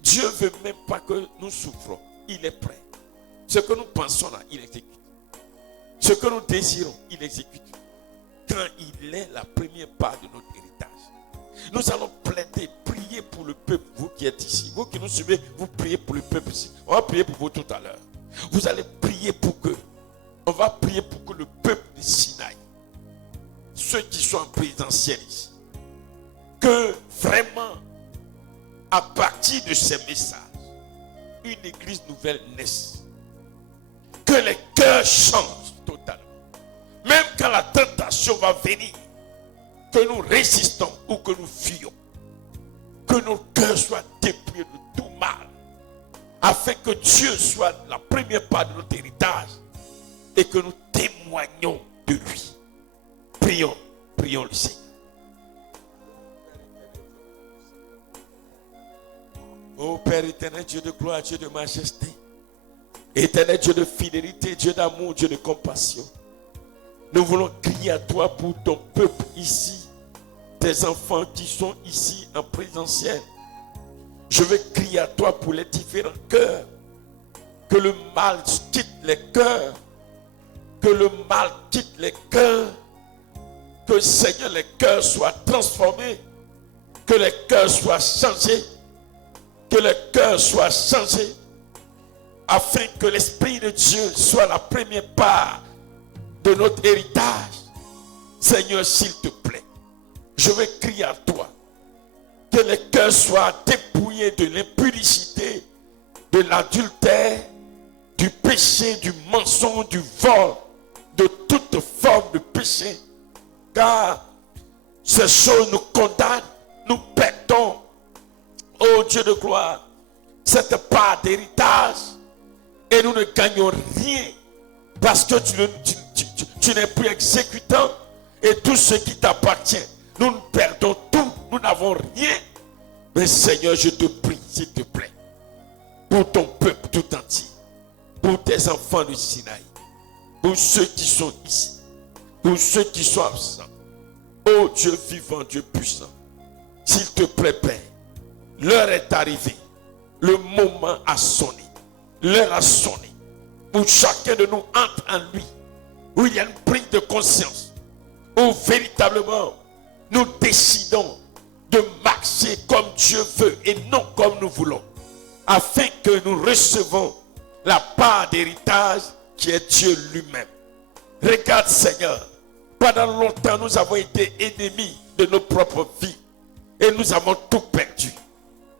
Dieu ne veut même pas que nous souffrons. Il est prêt. Ce que nous pensons là, il exécute. Ce que nous désirons, il exécute. Quand il est la première part de notre héritage. Nous allons plaider, prier pour le peuple, vous qui êtes ici. Vous qui nous suivez, vous priez pour le peuple ici. On va prier pour vous tout à l'heure. Vous allez prier pour que, on va prier pour que le peuple de Sinaï, ceux qui sont en présentiel ici, que vraiment, à partir de ces messages, une église nouvelle naisse. Que les cœurs changent totalement. Même quand la tentation va venir, que nous résistons ou que nous fuyons. Que nos cœurs soient dépouillés de tout mal. Afin que Dieu soit la première part de notre héritage. Et que nous témoignons de lui. Prions le Seigneur. Ô Père éternel, Dieu de gloire, Dieu de majesté, éternel Dieu de fidélité, Dieu d'amour, Dieu de compassion, nous voulons crier à toi pour ton peuple ici, tes enfants qui sont ici en présentiel. Je veux crier à toi pour les différents cœurs, que le mal quitte les cœurs, que le mal quitte les cœurs, que Seigneur les cœurs soient transformés, que les cœurs soient changés, que les cœurs soient changés, afin que l'Esprit de Dieu soit la première part de notre héritage. Seigneur, s'il te plaît, je vais crier à toi, que les cœurs soient dépouillés de l'impudicité, de l'adultère, du péché, du mensonge, du vol, de toute forme de péché, car ces choses nous condamnent, nous perdons. Oh Dieu de gloire, cette part d'héritage, et nous ne gagnons rien parce que tu n'es plus exécutant, et tout ce qui t'appartient, nous perdons tout, nous n'avons rien. Mais Seigneur, je te prie, s'il te plaît, pour ton peuple tout entier, pour tes enfants du Sinaï, pour ceux qui sont ici, pour ceux qui sont absents. Oh Dieu vivant, Dieu puissant, s'il te plaît, Père, l'heure est arrivée, le moment a sonné, l'heure a sonné, où chacun de nous entre en lui, où il y a une prise de conscience, où véritablement nous décidons de marcher comme Dieu veut et non comme nous voulons, afin que nous recevons la part d'héritage qui est Dieu lui-même. Regarde Seigneur, pendant longtemps nous avons été ennemis de nos propres vies et nous avons tout perdu.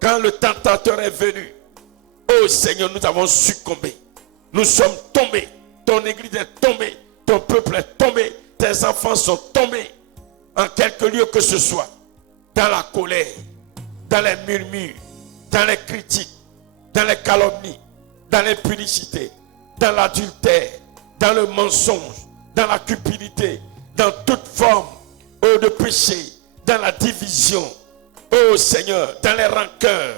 Quand le tentateur est venu, oh Seigneur, nous avons succombé. Nous sommes tombés. Ton église est tombée. Ton peuple est tombé. Tes enfants sont tombés. En quelque lieu que ce soit. Dans la colère, dans les murmures, dans les critiques, dans les calomnies, dans l'impudicité, dans l'adultère, dans le mensonge, dans la cupidité, dans toute forme de péché, dans la division. Oh Seigneur, dans les rancœurs,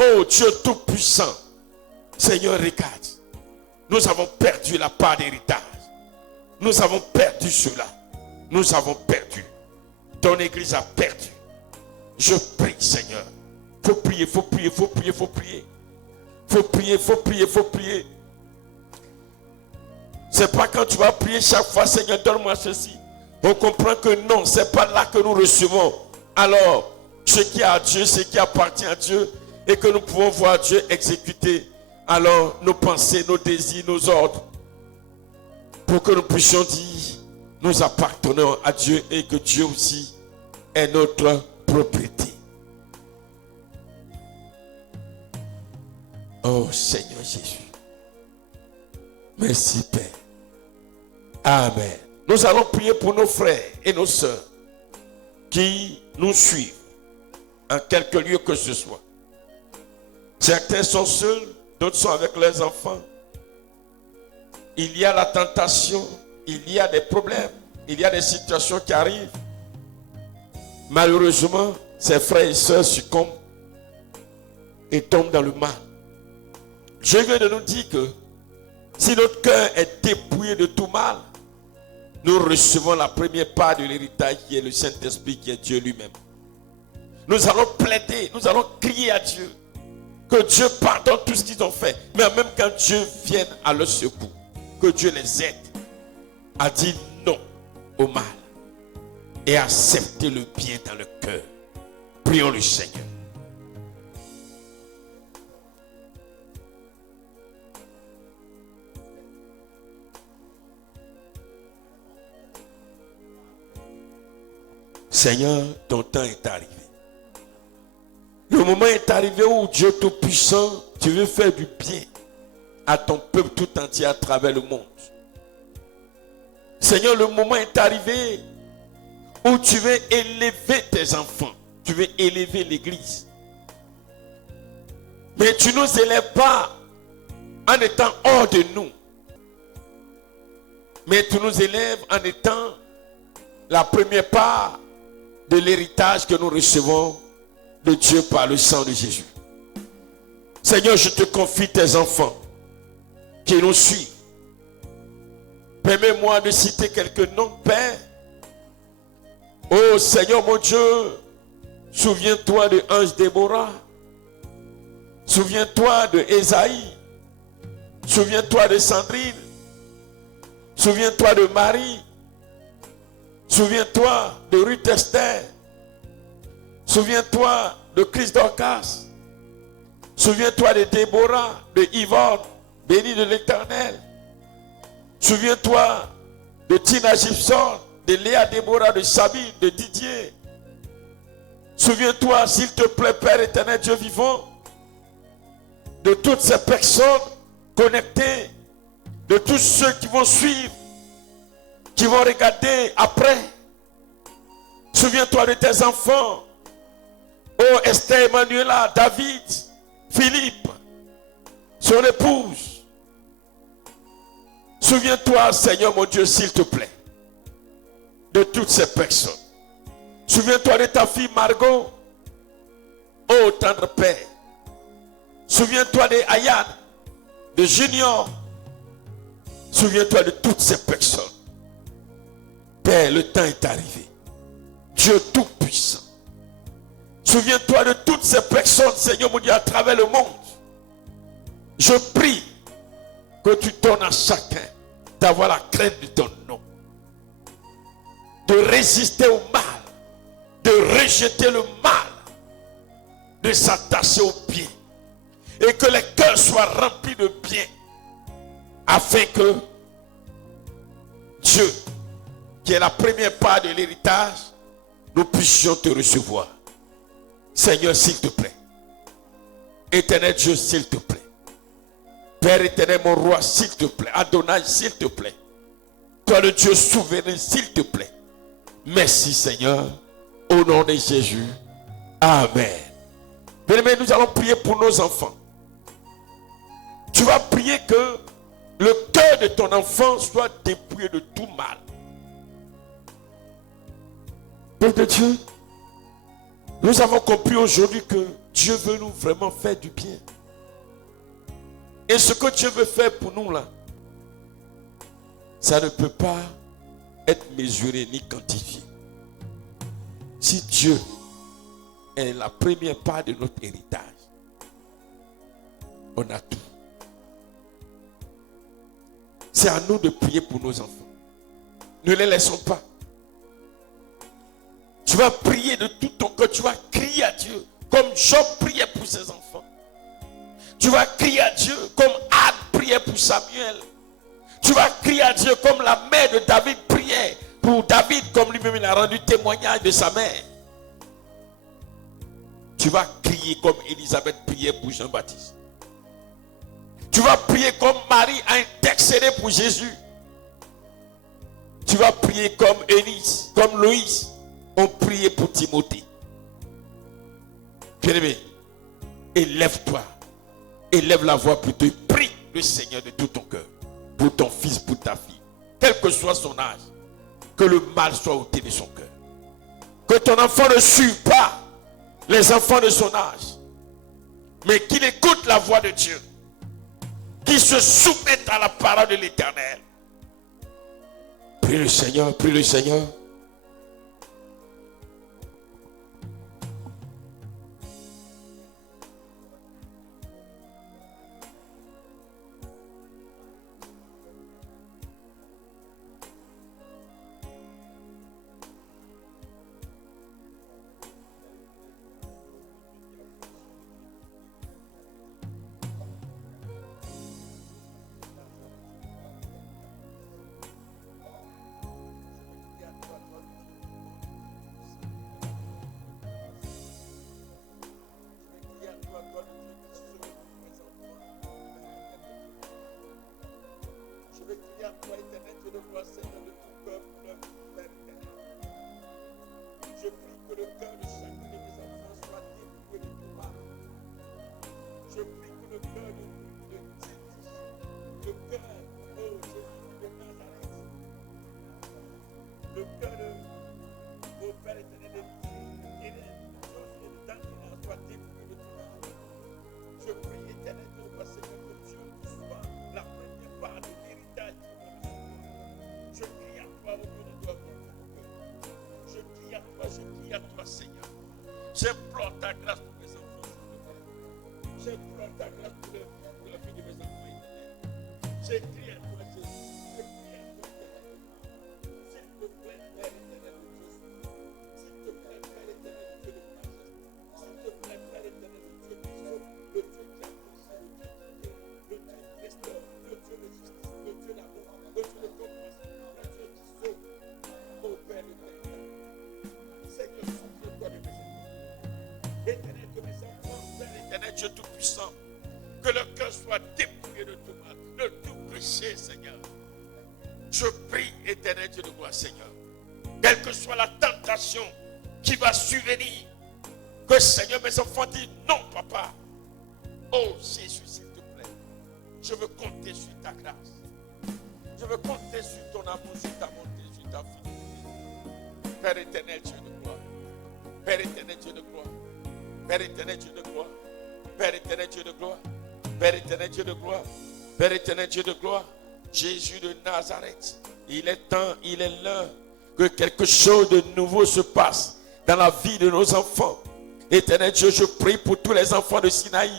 oh Dieu tout-puissant, Seigneur, regarde, nous avons perdu la part d'héritage. Nous avons perdu cela. Nous avons perdu. Ton église a perdu. Je prie, Seigneur. Faut prier, faut prier, faut prier, faut prier. Faut prier, faut prier, faut prier. C'est pas quand tu vas prier chaque fois, Seigneur, donne-moi ceci. On comprend que non, c'est pas là que nous recevons. Alors, ce qui est à Dieu, ce qui appartient à Dieu, et que nous pouvons voir Dieu exécuter alors nos pensées, nos désirs, nos ordres, pour que nous puissions dire, nous appartenons à Dieu et que Dieu aussi est notre propriété. Oh Seigneur Jésus, merci Père. Amen. Nous allons prier pour nos frères et nos sœurs qui nous suivent en quelque lieu que ce soit. Certains sont seuls, d'autres sont avec leurs enfants. il y a la tentation, il y a des problèmes, il y a des situations qui arrivent. Malheureusement, ses frères et sœurs succombent et tombent dans le mal. Je viens de nous dire que si notre cœur est dépouillé de tout mal, nous recevons la première part de l'héritage qui est le Saint-Esprit, qui est Dieu lui-même. Nous allons plaider, nous allons crier à Dieu que Dieu pardonne tout ce qu'ils ont fait. Mais même quand Dieu vienne à leur secours, que Dieu les aide à dire non au mal et à accepter le bien dans le cœur. Prions le Seigneur. Seigneur, ton temps est arrivé. Le moment est arrivé où Dieu Tout-Puissant, tu veux faire du bien à ton peuple tout entier à travers le monde. Seigneur, le moment est arrivé où tu veux élever tes enfants. Tu veux élever l'église. Mais tu ne nous élèves pas en étant hors de nous. Mais tu nous élèves en étant la première part de l'héritage que nous recevons de Dieu par le sang de Jésus. Seigneur, je te confie tes enfants qui nous suivent. Permets-moi de citer quelques noms, Père. Oh Seigneur mon Dieu, souviens-toi de Ange Déborah. Souviens-toi de Esaïe. Souviens-toi de Sandrine. Souviens-toi de Marie. Souviens-toi de Ruth Esther. Souviens-toi de Christ Dorcas. Souviens-toi de Déborah, de Yvonne, béni de l'Éternel. Souviens-toi de Tina Gibson, de Léa Déborah, de Sabine, de Didier. Souviens-toi, s'il te plaît, Père éternel, Dieu vivant, de toutes ces personnes connectées, de tous ceux qui vont suivre, qui vont regarder après. Souviens-toi de tes enfants. Oh Esther, Emmanuela, David, Philippe, son épouse. Souviens-toi, Seigneur mon Dieu, s'il te plaît, de toutes ces personnes. Souviens-toi de ta fille Margot. Oh tendre Père. Souviens-toi de Ayane, de Junior. Souviens-toi de toutes ces personnes. Père, le temps est arrivé. Dieu Tout-Puissant. Souviens-toi de toutes ces personnes, Seigneur mon Dieu, à travers le monde. Je prie que tu donnes à chacun d'avoir la crainte de ton nom. De résister au mal. De rejeter le mal. De s'attacher au bien. Et que les cœurs soient remplis de bien. Afin que Dieu, qui est la première part de l'héritage, nous puissions te recevoir. Seigneur, s'il te plaît. Éternel Dieu, s'il te plaît. Père éternel, mon roi, s'il te plaît. Adonai, s'il te plaît. Toi le Dieu souverain, s'il te plaît. Merci Seigneur. Au nom de Jésus. Amen. Bien-aimés, nous allons prier pour nos enfants. Tu vas prier que le cœur de ton enfant soit dépouillé de tout mal. Père de Dieu, nous avons compris aujourd'hui que Dieu veut nous vraiment faire du bien. Et ce que Dieu veut faire pour nous là, ça ne peut pas être mesuré ni quantifié. Si Dieu est la première part de notre héritage, on a tout. C'est à nous de prier pour nos enfants. Ne les laissons pas. Tu vas prier de tout ton cœur. Tu vas crier à Dieu comme Job priait pour ses enfants. Tu vas crier à Dieu comme Anne priait pour Samuel. Tu vas crier à Dieu comme la mère de David priait pour David, comme lui-même il a rendu témoignage de sa mère. Tu vas crier comme Élisabeth priait pour Jean-Baptiste. Tu vas prier comme Marie a intercédé pour Jésus. Tu vas prier comme Élise, comme Loïs ont prié pour Timothée. Bien-aimé, élève-toi. Élève la voix pour te prier le Seigneur de tout ton cœur. pour ton fils, pour ta fille, quel que soit son âge, que le mal soit ôté de son cœur. Que ton enfant ne suive pas les enfants de son âge, mais qu'il écoute la voix de Dieu, qu'il se soumette à la parole de l'Éternel. Prie le Seigneur, prie le Seigneur. J'implore ta grâce pour mes enfants. J'implore ta grâce pour la vie de mes enfants. J'ai crié à toi, Jésus. J'ai crié à toi, Père. S'il te plaît, Père éternel de Dieu. S'il te plaît, Père éternel de Dieu de majesté. S'il te plaît, Père éternel de Dieu qui sauve. Le Dieu qui a poussé, le Dieu qui restaure, le Dieu de justice, le Dieu d'amour, le Dieu de compassion, le Dieu qui sauve. Ô Père éternel, Seigneur, souviens-toi de mes enfants. Éternel de mes enfants, Père éternel, Dieu tout-puissant, que leur cœur soit dépouillé de tout mal, de tout péché, Seigneur. Je prie, éternel Dieu de gloire, Seigneur, quelle que soit la tentation qui va survenir, que Seigneur, mes enfants disent non, papa. Oh Jésus, s'il te plaît, je veux compter sur ta grâce. Je veux compter sur ton amour, sur ta bonté, sur ta fidélité. Père éternel, Dieu de gloire. Père éternel, Dieu de gloire. Père éternel, Dieu de gloire. Père éternel, Dieu de gloire. Père éternel, Dieu de gloire. Père éternel, Dieu de gloire. Jésus de Nazareth. Il est temps, il est l'heure que quelque chose de nouveau se passe dans la vie de nos enfants. Éternel Dieu, je prie pour tous les enfants de Sinaï.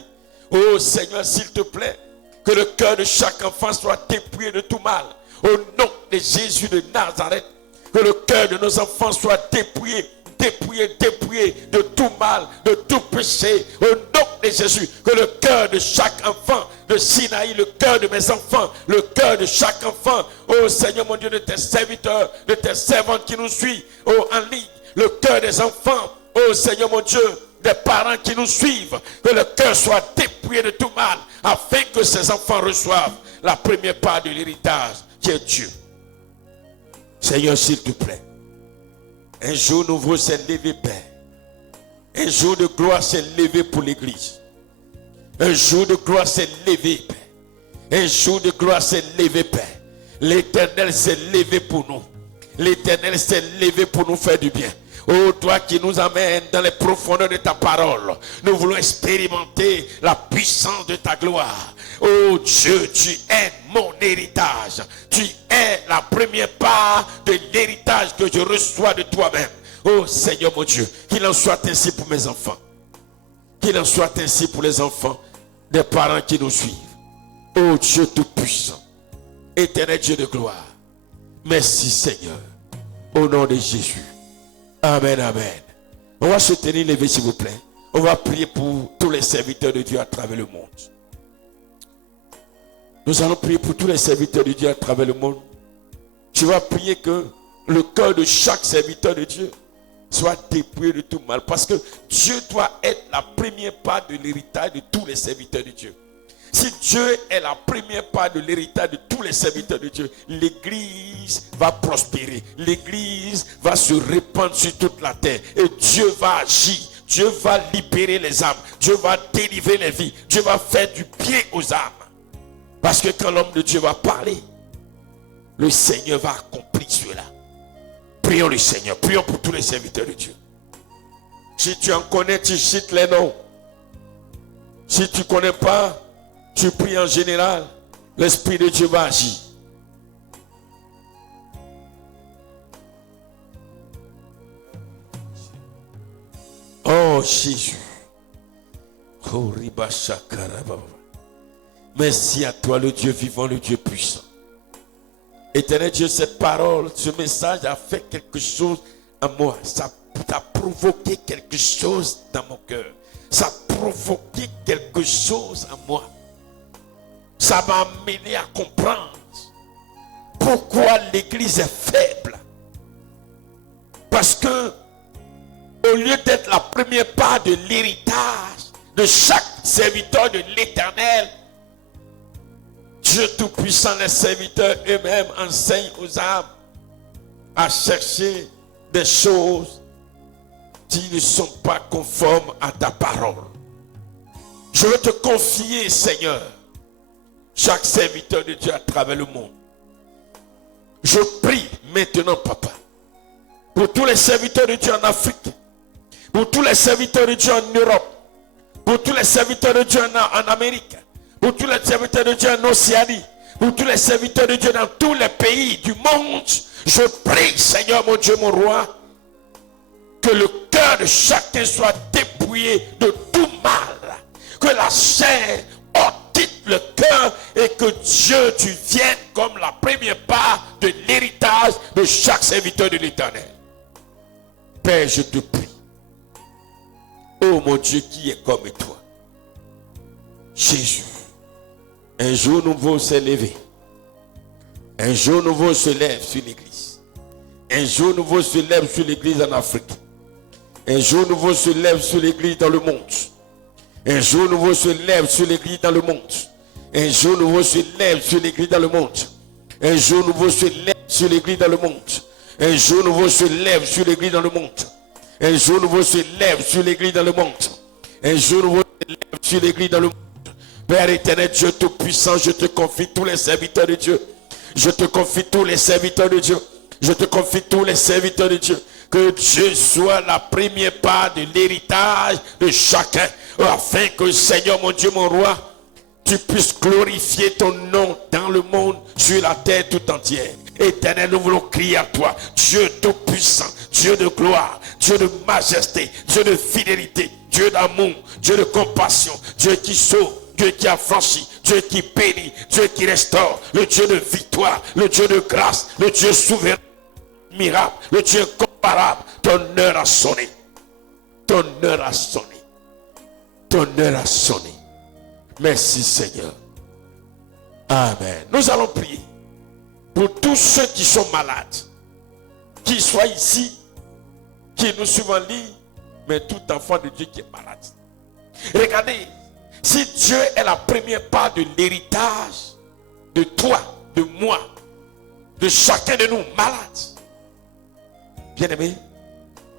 Oh Seigneur, s'il te plaît, que le cœur de chaque enfant soit dépouillé de tout mal. Au nom de Jésus de Nazareth, que le cœur de nos enfants soit dépouillé de tout mal, de tout péché. Au nom de Jésus, que le cœur de chaque enfant de Sinaï, le cœur de mes enfants, le cœur de chaque enfant, oh Seigneur mon Dieu, de tes serviteurs, de tes servantes qui nous suivent, oh en ligne, le cœur des enfants, oh Seigneur mon Dieu, des parents qui nous suivent, que le cœur soit dépouillé de tout mal, afin que ces enfants reçoivent la première part de l'héritage qui est Dieu. Seigneur, s'il te plaît, un jour nouveau s'est levé, Père. Un jour de gloire s'est levé pour l'Église. Un jour de gloire s'est levé, Père. Un jour de gloire s'est levé, Père. L'Éternel s'est levé pour nous. L'Éternel s'est levé pour nous faire du bien. Oh, toi qui nous amènes dans les profondeurs de ta parole, nous voulons expérimenter la puissance de ta gloire. Oh Dieu, tu es mon héritage. Tu es la première part de l'héritage que je reçois de toi-même. Oh Seigneur mon Dieu, qu'il en soit ainsi pour mes enfants. Qu'il en soit ainsi pour les enfants des parents qui nous suivent. Oh Dieu tout-puissant, éternel Dieu de gloire. Merci Seigneur. Au nom de Jésus. Amen, amen. On va se tenir levé s'il vous plaît. On va prier pour tous les serviteurs de Dieu à travers le monde. Nous allons prier pour tous les serviteurs de Dieu à travers le monde. Tu vas prier que le cœur de chaque serviteur de Dieu soit dépouillé de tout mal. Parce que Dieu doit être la première part de l'héritage de tous les serviteurs de Dieu. Si Dieu est la première part de l'héritage de tous les serviteurs de Dieu, l'Église va prospérer. L'Église va se répandre sur toute la terre. Et Dieu va agir. Dieu va libérer les âmes. Dieu va délivrer les vies. Dieu va faire du bien aux âmes. Parce que quand l'homme de Dieu va parler, le Seigneur va accomplir cela. Prions le Seigneur. Prions pour tous les serviteurs de Dieu. Si tu en connais, tu cites les noms. Si tu ne connais pas, tu pries en général. L'Esprit de Dieu va agir. Oh Jésus. Oh, merci à toi, le Dieu vivant, le Dieu puissant. Éternel Dieu, cette parole, ce message a fait quelque chose à moi. Ça a provoqué quelque chose dans mon cœur. Ça a provoqué quelque chose en moi. Ça m'a amené à comprendre pourquoi l'Église est faible. Parce que au lieu d'être la première part de l'héritage de chaque serviteur de l'Éternel, Dieu Tout-Puissant, les serviteurs eux-mêmes enseignent aux âmes à chercher des choses qui ne sont pas conformes à ta parole. Je veux te confier, Seigneur, chaque serviteur de Dieu à travers le monde. Je prie maintenant, Papa, pour tous les serviteurs de Dieu en Afrique, pour tous les serviteurs de Dieu en Europe, pour tous les serviteurs de Dieu en Amérique, pour tous les serviteurs de Dieu en Océanie, pour tous les serviteurs de Dieu dans tous les pays du monde. Je prie, Seigneur mon Dieu, mon roi, que le cœur de chacun soit dépouillé de tout mal, que la chair ôte le cœur et que Dieu, tu viennes comme la première part de l'héritage de chaque serviteur de l'Éternel. Père, je te prie. Oh mon Dieu qui est comme toi. Jésus, un jour nouveau s'est levé. Un jour nouveau se lève sur l'Église. Un jour nouveau se lève sur l'Église en Afrique. Un jour nouveau se lève sur l'Église dans le monde. Un jour nouveau se lève sur l'Église dans le monde. Un jour nouveau se lève sur l'Église dans le monde. Un jour nouveau se lève sur l'Église dans le monde. Un jour nouveau se lève sur l'Église dans le monde. Un jour nouveau se lève sur l'Église dans le monde. Un jour nouveau se lève sur l'Église dans le monde. Père éternel, Dieu tout-puissant, je te confie tous les serviteurs de Dieu. Je te confie tous les serviteurs de Dieu. Je te confie tous les serviteurs de Dieu. Que Dieu soit la première part de l'héritage de chacun. Afin que, Seigneur mon Dieu, mon roi, tu puisses glorifier ton nom dans le monde, sur la terre tout entière. Éternel, nous voulons crier à toi, Dieu tout-puissant, Dieu de gloire, Dieu de majesté, Dieu de fidélité, Dieu d'amour, Dieu de compassion, Dieu qui sauve, Dieu qui affranchit, Dieu qui bénit, Dieu qui restaure, le Dieu de victoire, le Dieu de grâce, le Dieu souverain, miracle, le Dieu incomparable. Ton heure a sonné. Ton heure a sonné. Ton heure a sonné. Merci Seigneur. Amen. Nous allons prier pour tous ceux qui sont malades, qu'ils soient ici, qui nous suivent en ligne, mais tout enfant de Dieu qui est malade. Regardez, si Dieu est la première part de l'héritage de toi, de moi, de chacun de nous malades, bien-aimés,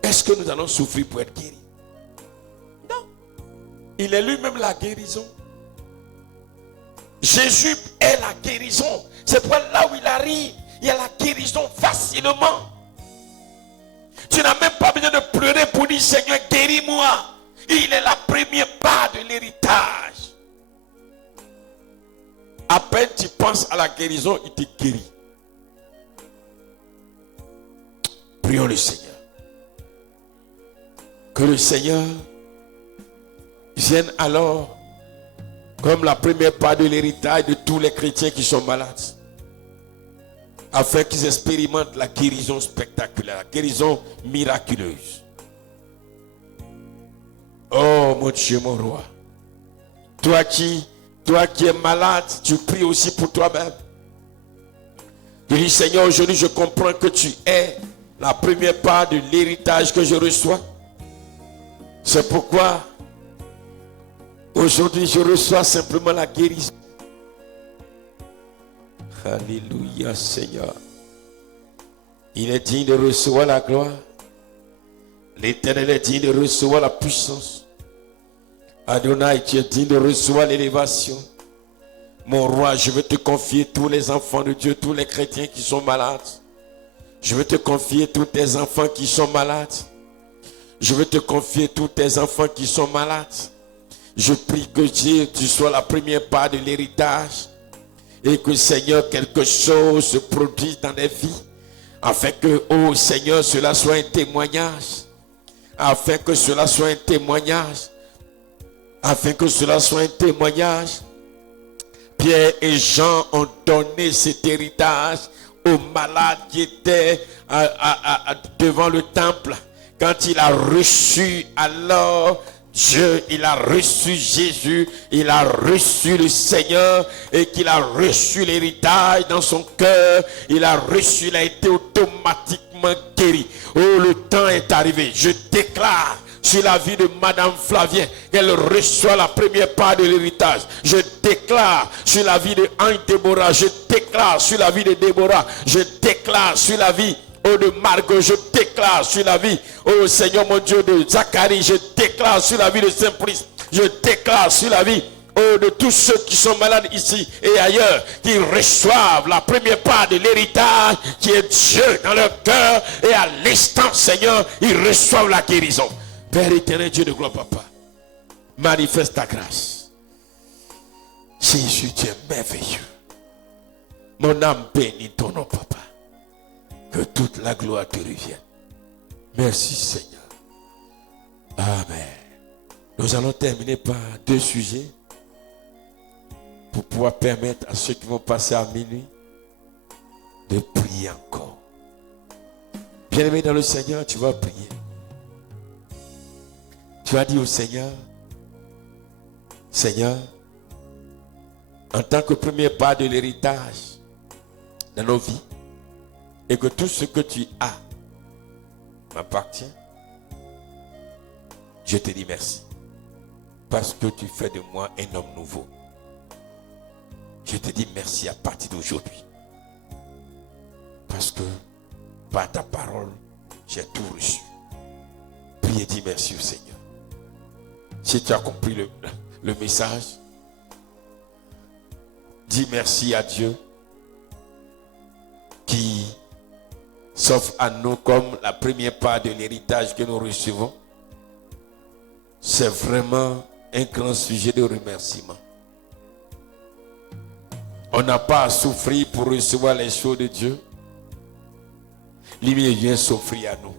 est-ce que nous allons souffrir pour être guéris? Non. Il est lui-même la guérison. Jésus est la guérison. C'est pourquoi là où il arrive, il y a la guérison facilement. Tu n'as même pas besoin de pleurer pour dire Seigneur, guéris-moi. Il est la première part de l'héritage. À peine tu penses à la guérison, il te guérit. Prions le Seigneur. Que le Seigneur vienne alors comme la première part de l'héritage de tous les chrétiens qui sont malades, afin qu'ils expérimentent la guérison spectaculaire, la guérison miraculeuse. Oh mon Dieu, mon roi, toi qui es malade, tu pries aussi pour toi-même. Tu dis Seigneur, aujourd'hui je comprends que tu es la première part de l'héritage que je reçois. C'est pourquoi aujourd'hui je reçois simplement la guérison. Alléluia Seigneur. Il est digne de recevoir la gloire. L'Éternel est digne de recevoir la puissance. Adonai, tu es digne de recevoir l'élévation. Mon roi, je veux te confier tous les enfants de Dieu, tous les chrétiens qui sont malades. Je veux te confier tous tes enfants qui sont malades. Je veux te confier tous tes enfants qui sont malades. Je prie que Dieu, tu sois la première part de l'héritage. Et que Seigneur, quelque chose se produise dans les vies. Afin que, oh Seigneur, cela soit un témoignage. Afin que cela soit un témoignage. Afin que cela soit un témoignage. Pierre et Jean ont donné cet héritage aux malades qui étaient devant le temple. Quand il a reçu alors Dieu, il a reçu Jésus, il a reçu le Seigneur et qu'il a reçu l'héritage dans son cœur, il a reçu, il a été automatiquement guéri. Oh, le temps est arrivé. Je déclare sur la vie de Madame Flavien qu'elle reçoit la première part de l'héritage. Je déclare sur la vie de Anne Déborah, je déclare sur la vie de Déborah, je déclare sur la vie de Margot, je déclare sur la vie, oh Seigneur mon Dieu, de Zacharie, je déclare sur la vie de Saint-Priest, je déclare sur la vie de tous ceux qui sont malades ici et ailleurs, qui reçoivent la première part de l'héritage qui est Dieu dans leur cœur, et à l'instant, Seigneur, ils reçoivent la guérison. Père éternel, Dieu de gloire, Papa, manifeste ta grâce. Jésus, tu es merveilleux. Mon âme bénit ton nom, Papa. Que toute la gloire te revienne. Merci, Seigneur. Amen. Nous allons terminer par 2 sujets pour pouvoir permettre à ceux qui vont passer à minuit de prier encore. Bien-aimé dans le Seigneur, tu vas prier. Tu as dit au Seigneur, Seigneur, en tant que première part de l'héritage dans nos vies, et que tout ce que tu as m'appartient, je te dis merci. Parce que tu fais de moi un homme nouveau. Je te dis merci à partir d'aujourd'hui. Parce que par ta parole, j'ai tout reçu. Prie et dis merci au Seigneur. Si tu as compris le message, dis merci à Dieu qui s'offre à nous comme la première part de l'héritage que nous recevons. C'est vraiment un grand sujet de remerciement. On n'a pas à souffrir pour recevoir les choses de Dieu. Lui vient s'offrir à nous.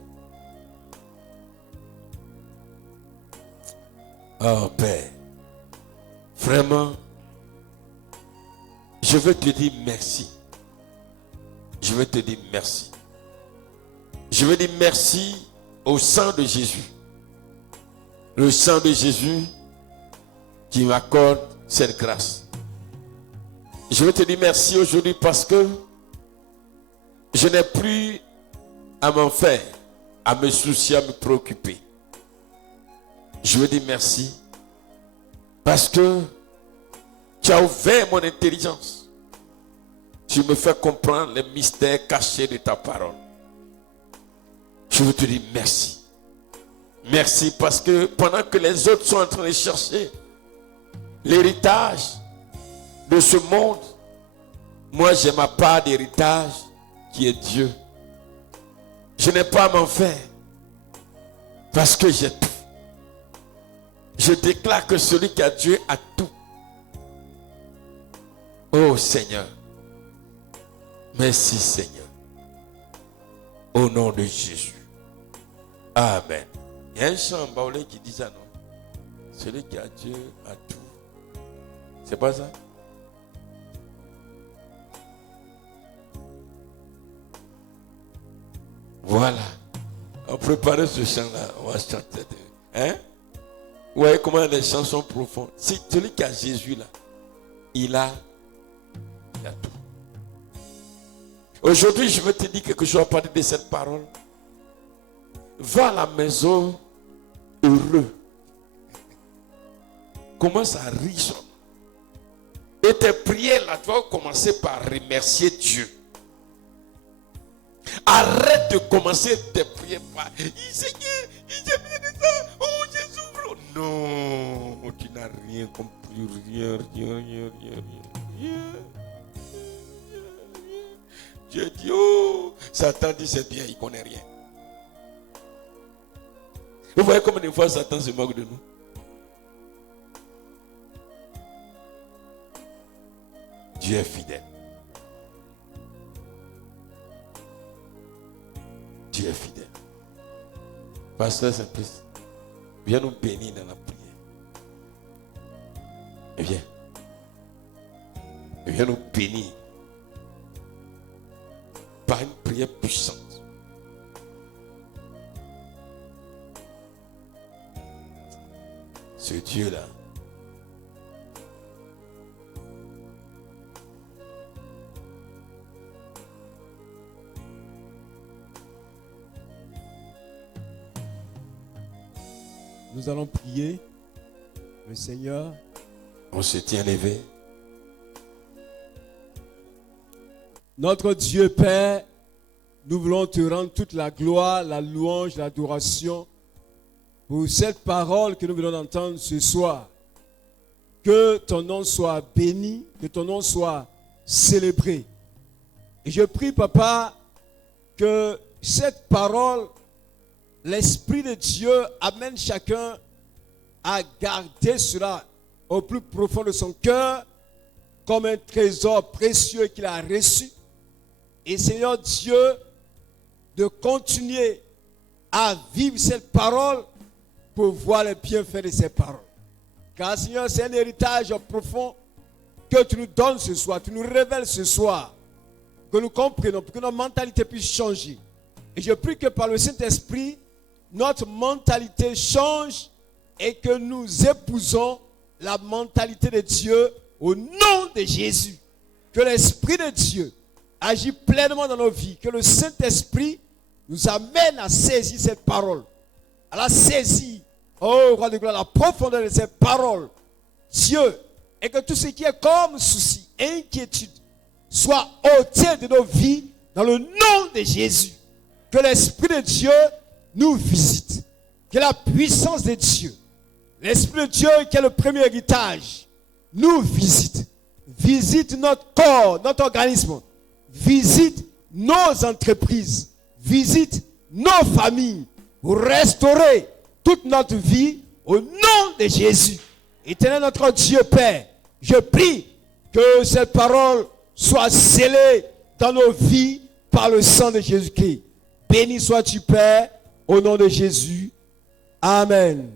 Oh Père, vraiment, je veux te dire merci. Je veux te dire merci. Je veux dire merci au sang de Jésus. Le sang de Jésus qui m'accorde cette grâce. Je veux te dire merci aujourd'hui parce que je n'ai plus à m'en faire, à me soucier, à me préoccuper. Je veux dire merci parce que tu as ouvert mon intelligence. Tu me fais comprendre les mystères cachés de ta parole. Je veux te dire merci. Merci parce que pendant que les autres sont en train de chercher l'héritage de ce monde, moi j'ai ma part d'héritage qui est Dieu. Je n'ai pas à m'en faire parce que j'ai tout. Je déclare que celui qui a Dieu a tout. Oh Seigneur, merci Seigneur. Au nom de Jésus. Amen. Il y a un chant en baoulé qui dit ça, non? Celui qui a Dieu a tout. C'est pas ça? Voilà. On prépare ce chant-là. On va chanter. Hein? Vous voyez comment les chants sont profonds. C'est celui qui a Jésus là. Il a tout. Aujourd'hui, je veux te dire quelque chose à partir de cette parole. Va à la maison heureux. Commence à rire. Et tes prières là, tu vas commencer par remercier Dieu. Arrête de commencer tes prières par Seigneur, j'ai bien de ça. Oh, je souffre. Non, tu n'as rien compris. Rien. Dieu dit, oh, Satan dit c'est bien, il ne connaît rien. Vous voyez combien de fois Satan se moque de nous? Dieu est fidèle. Dieu est fidèle. Pasteur Simplice, viens nous bénir dans la prière. Et viens. Et viens nous bénir par une prière puissante. Ce Dieu-là, nous allons prier le Seigneur. On se tient levé. Notre Dieu Père, nous voulons te rendre toute la gloire, la louange, l'adoration pour cette parole que nous venons d'entendre ce soir. Que ton nom soit béni, que ton nom soit célébré. Et je prie, Papa, que cette parole, l'Esprit de Dieu amène chacun à garder cela au plus profond de son cœur comme un trésor précieux qu'il a reçu. Et Seigneur Dieu, de continuer à vivre cette parole pour voir les bienfaits de ces paroles. Car Seigneur, c'est un héritage profond que tu nous donnes ce soir, tu nous révèles ce soir, que nous comprenons, pour que notre mentalité puisse changer. Et je prie que par le Saint-Esprit, notre mentalité change et que nous épousons la mentalité de Dieu au nom de Jésus. Que l'Esprit de Dieu agit pleinement dans nos vies. Que le Saint-Esprit nous amène à saisir cette parole. À la saisir, oh roi de gloire, la profondeur de cette parole. Dieu, et que tout ce qui est comme souci, inquiétude, soit ôté de nos vies dans le nom de Jésus. Que l'Esprit de Dieu nous visite. Que la puissance de Dieu, l'Esprit de Dieu qui est le premier héritage, nous visite. Visite notre corps, notre organisme. Visite nos entreprises. Visite nos familles. Pour restaurer toute notre vie au nom de Jésus. Éternel notre Dieu Père, je prie que cette parole soit scellée dans nos vies par le sang de Jésus-Christ. Béni sois-tu Père, au nom de Jésus. Amen.